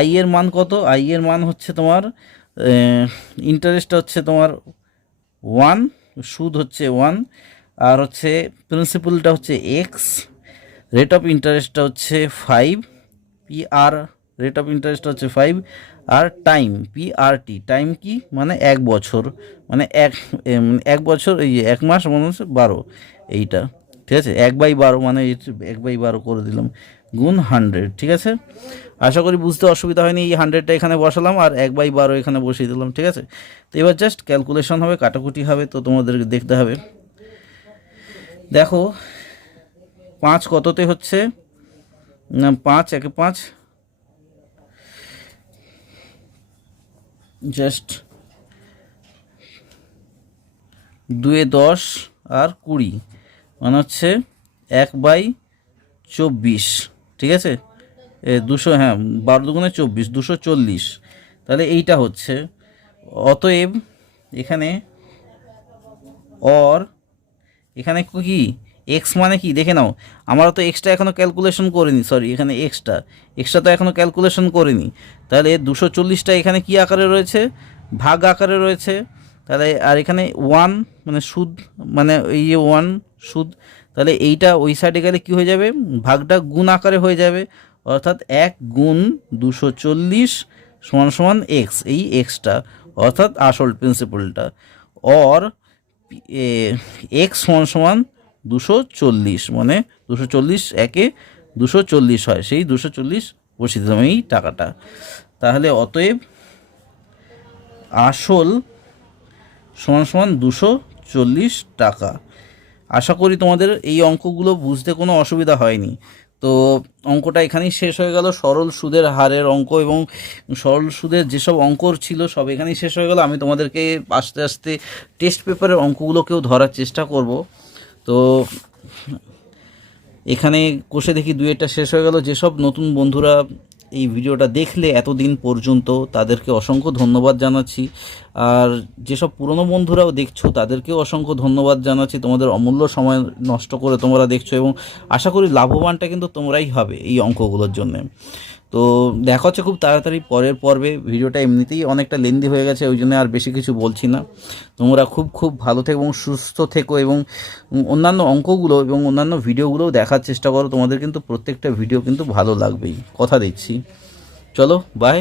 I এর মান কত, I এর মান হচ্ছে তোমার ইন্টারেস্ট হচ্ছে তোমার 1, সুদ হচ্ছে 1, আর হচ্ছে প্রিন্সিপালটা হচ্ছে x, রেট অফ ইন্টারেস্টটা হচ্ছে 5, PR রেট অফ ইন্টারেস্ট হচ্ছে 5, আর টাইম PRT, টাইম কি মানে 1 বছর, মানে 1 বছর, এই 1 মাস মানে হচ্ছে 12, এইটা ঠিক আছে? 1/12 মানে 1/12 করে দিলাম গুণ 100, ঠিক আছে? আশা করি বুঝতে অসুবিধা হয়নি। এই 100টা এখানে বসালাম আর 1/12 এখানে বসিয়ে দিলাম, ঠিক আছে? তো এবার জাস্ট ক্যালকুলেশন হবে, কাটাকুটি হবে, তো তোমাদেরকে দেখতে হবে। দেখো 5 কততে হচ্ছে না, 5 একে 5, জাস্ট 2 এ 10 আর 20 মানে হচ্ছে 1/24, ঠিক আছে? 200, হ্যাঁ 12 দুগুণে 24, 240। তাহলে এইটা হচ্ছে, অতএব এখানে এখানে কি এক্স মানে কি দেখে নাও, আমরা তো এক্সটা এখনও ক্যালকুলেশন করিনি, সরি এখানে এক্সটা তো এখনও ক্যালকুলেশন করিনি। তাহলে 240টা এখানে কি আকারে রয়েছে, ভাগ আকারে রয়েছে। তাহলে আর এখানে 1 মানে সুদ, মানে এই 1 সুদ, তাহলে এইটা ওই সাইডে গেলে কি হয়ে যাবে, ভাগটা গুণ আকারে হয়ে যাবে, অর্থাৎ 1 গুণ 240 সমান সমান এক্স, এই এক্সটা অর্থাৎ আসল প্রিন্সিপালটা, অর এক্স সমান সমান 240, মানে 240 একে 240 হয়, সেই 240 বসিয়ে দিলাম এই টাকাটা। তাহলে অতএব আসল সমান সমান 240 টাকা। আশা করি তোমাদের এই অঙ্কগুলো বুঝতে কোনো অসুবিধা হয়নি। তো অঙ্কটা এখানেই শেষ হয়ে গেল। সরল সুদের হারের অঙ্ক এবং সরল সুদের যেসব অঙ্ক ছিল সব এখানেই শেষ হয়ে গেল। আমি তোমাদেরকে আস্তে আস্তে টেস্ট পেপারের অঙ্কগুলোকেও ধরার চেষ্টা করব। তো এখানে কষে দেখি দুইটা শেষ হয়ে গেল। যেসব নতুন বন্ধুরা এই ভিডিওটা দেখলে এতদিন পর্যন্ত তাদেরকে অসংখ্য ধন্যবাদ জানাচ্ছি। আর যেসব পুরনো বন্ধুরাও দেখছো তাদেরকেও অসংখ্য ধন্যবাদ জানাচ্ছি। তোমাদের অমূল্য সময় নষ্ট করে তোমরা দেখছো এবং আশা করি লাভবানটা কিন্তু তোমরাই হবে এই অঙ্কগুলোর জন্য। তো দেখা হচ্ছে খুব তাড়াতাড়ি পরের পর্বে। ভিডিওটা এমনিতেই অনেকটা লেন্দি হয়ে গেছে, ওই জন্য আর বেশি কিছু বলছি না। তোমরা খুব ভালো থেকো এবং সুস্থ থেকো এবং অন্যান্য অঙ্কগুলো এবং অন্যান্য ভিডিওগুলোও দেখার চেষ্টা করো। তোমাদের কিন্তু প্রত্যেকটা ভিডিও কিন্তু ভালো লাগবেই, কথা দিচ্ছি। চলো বাই।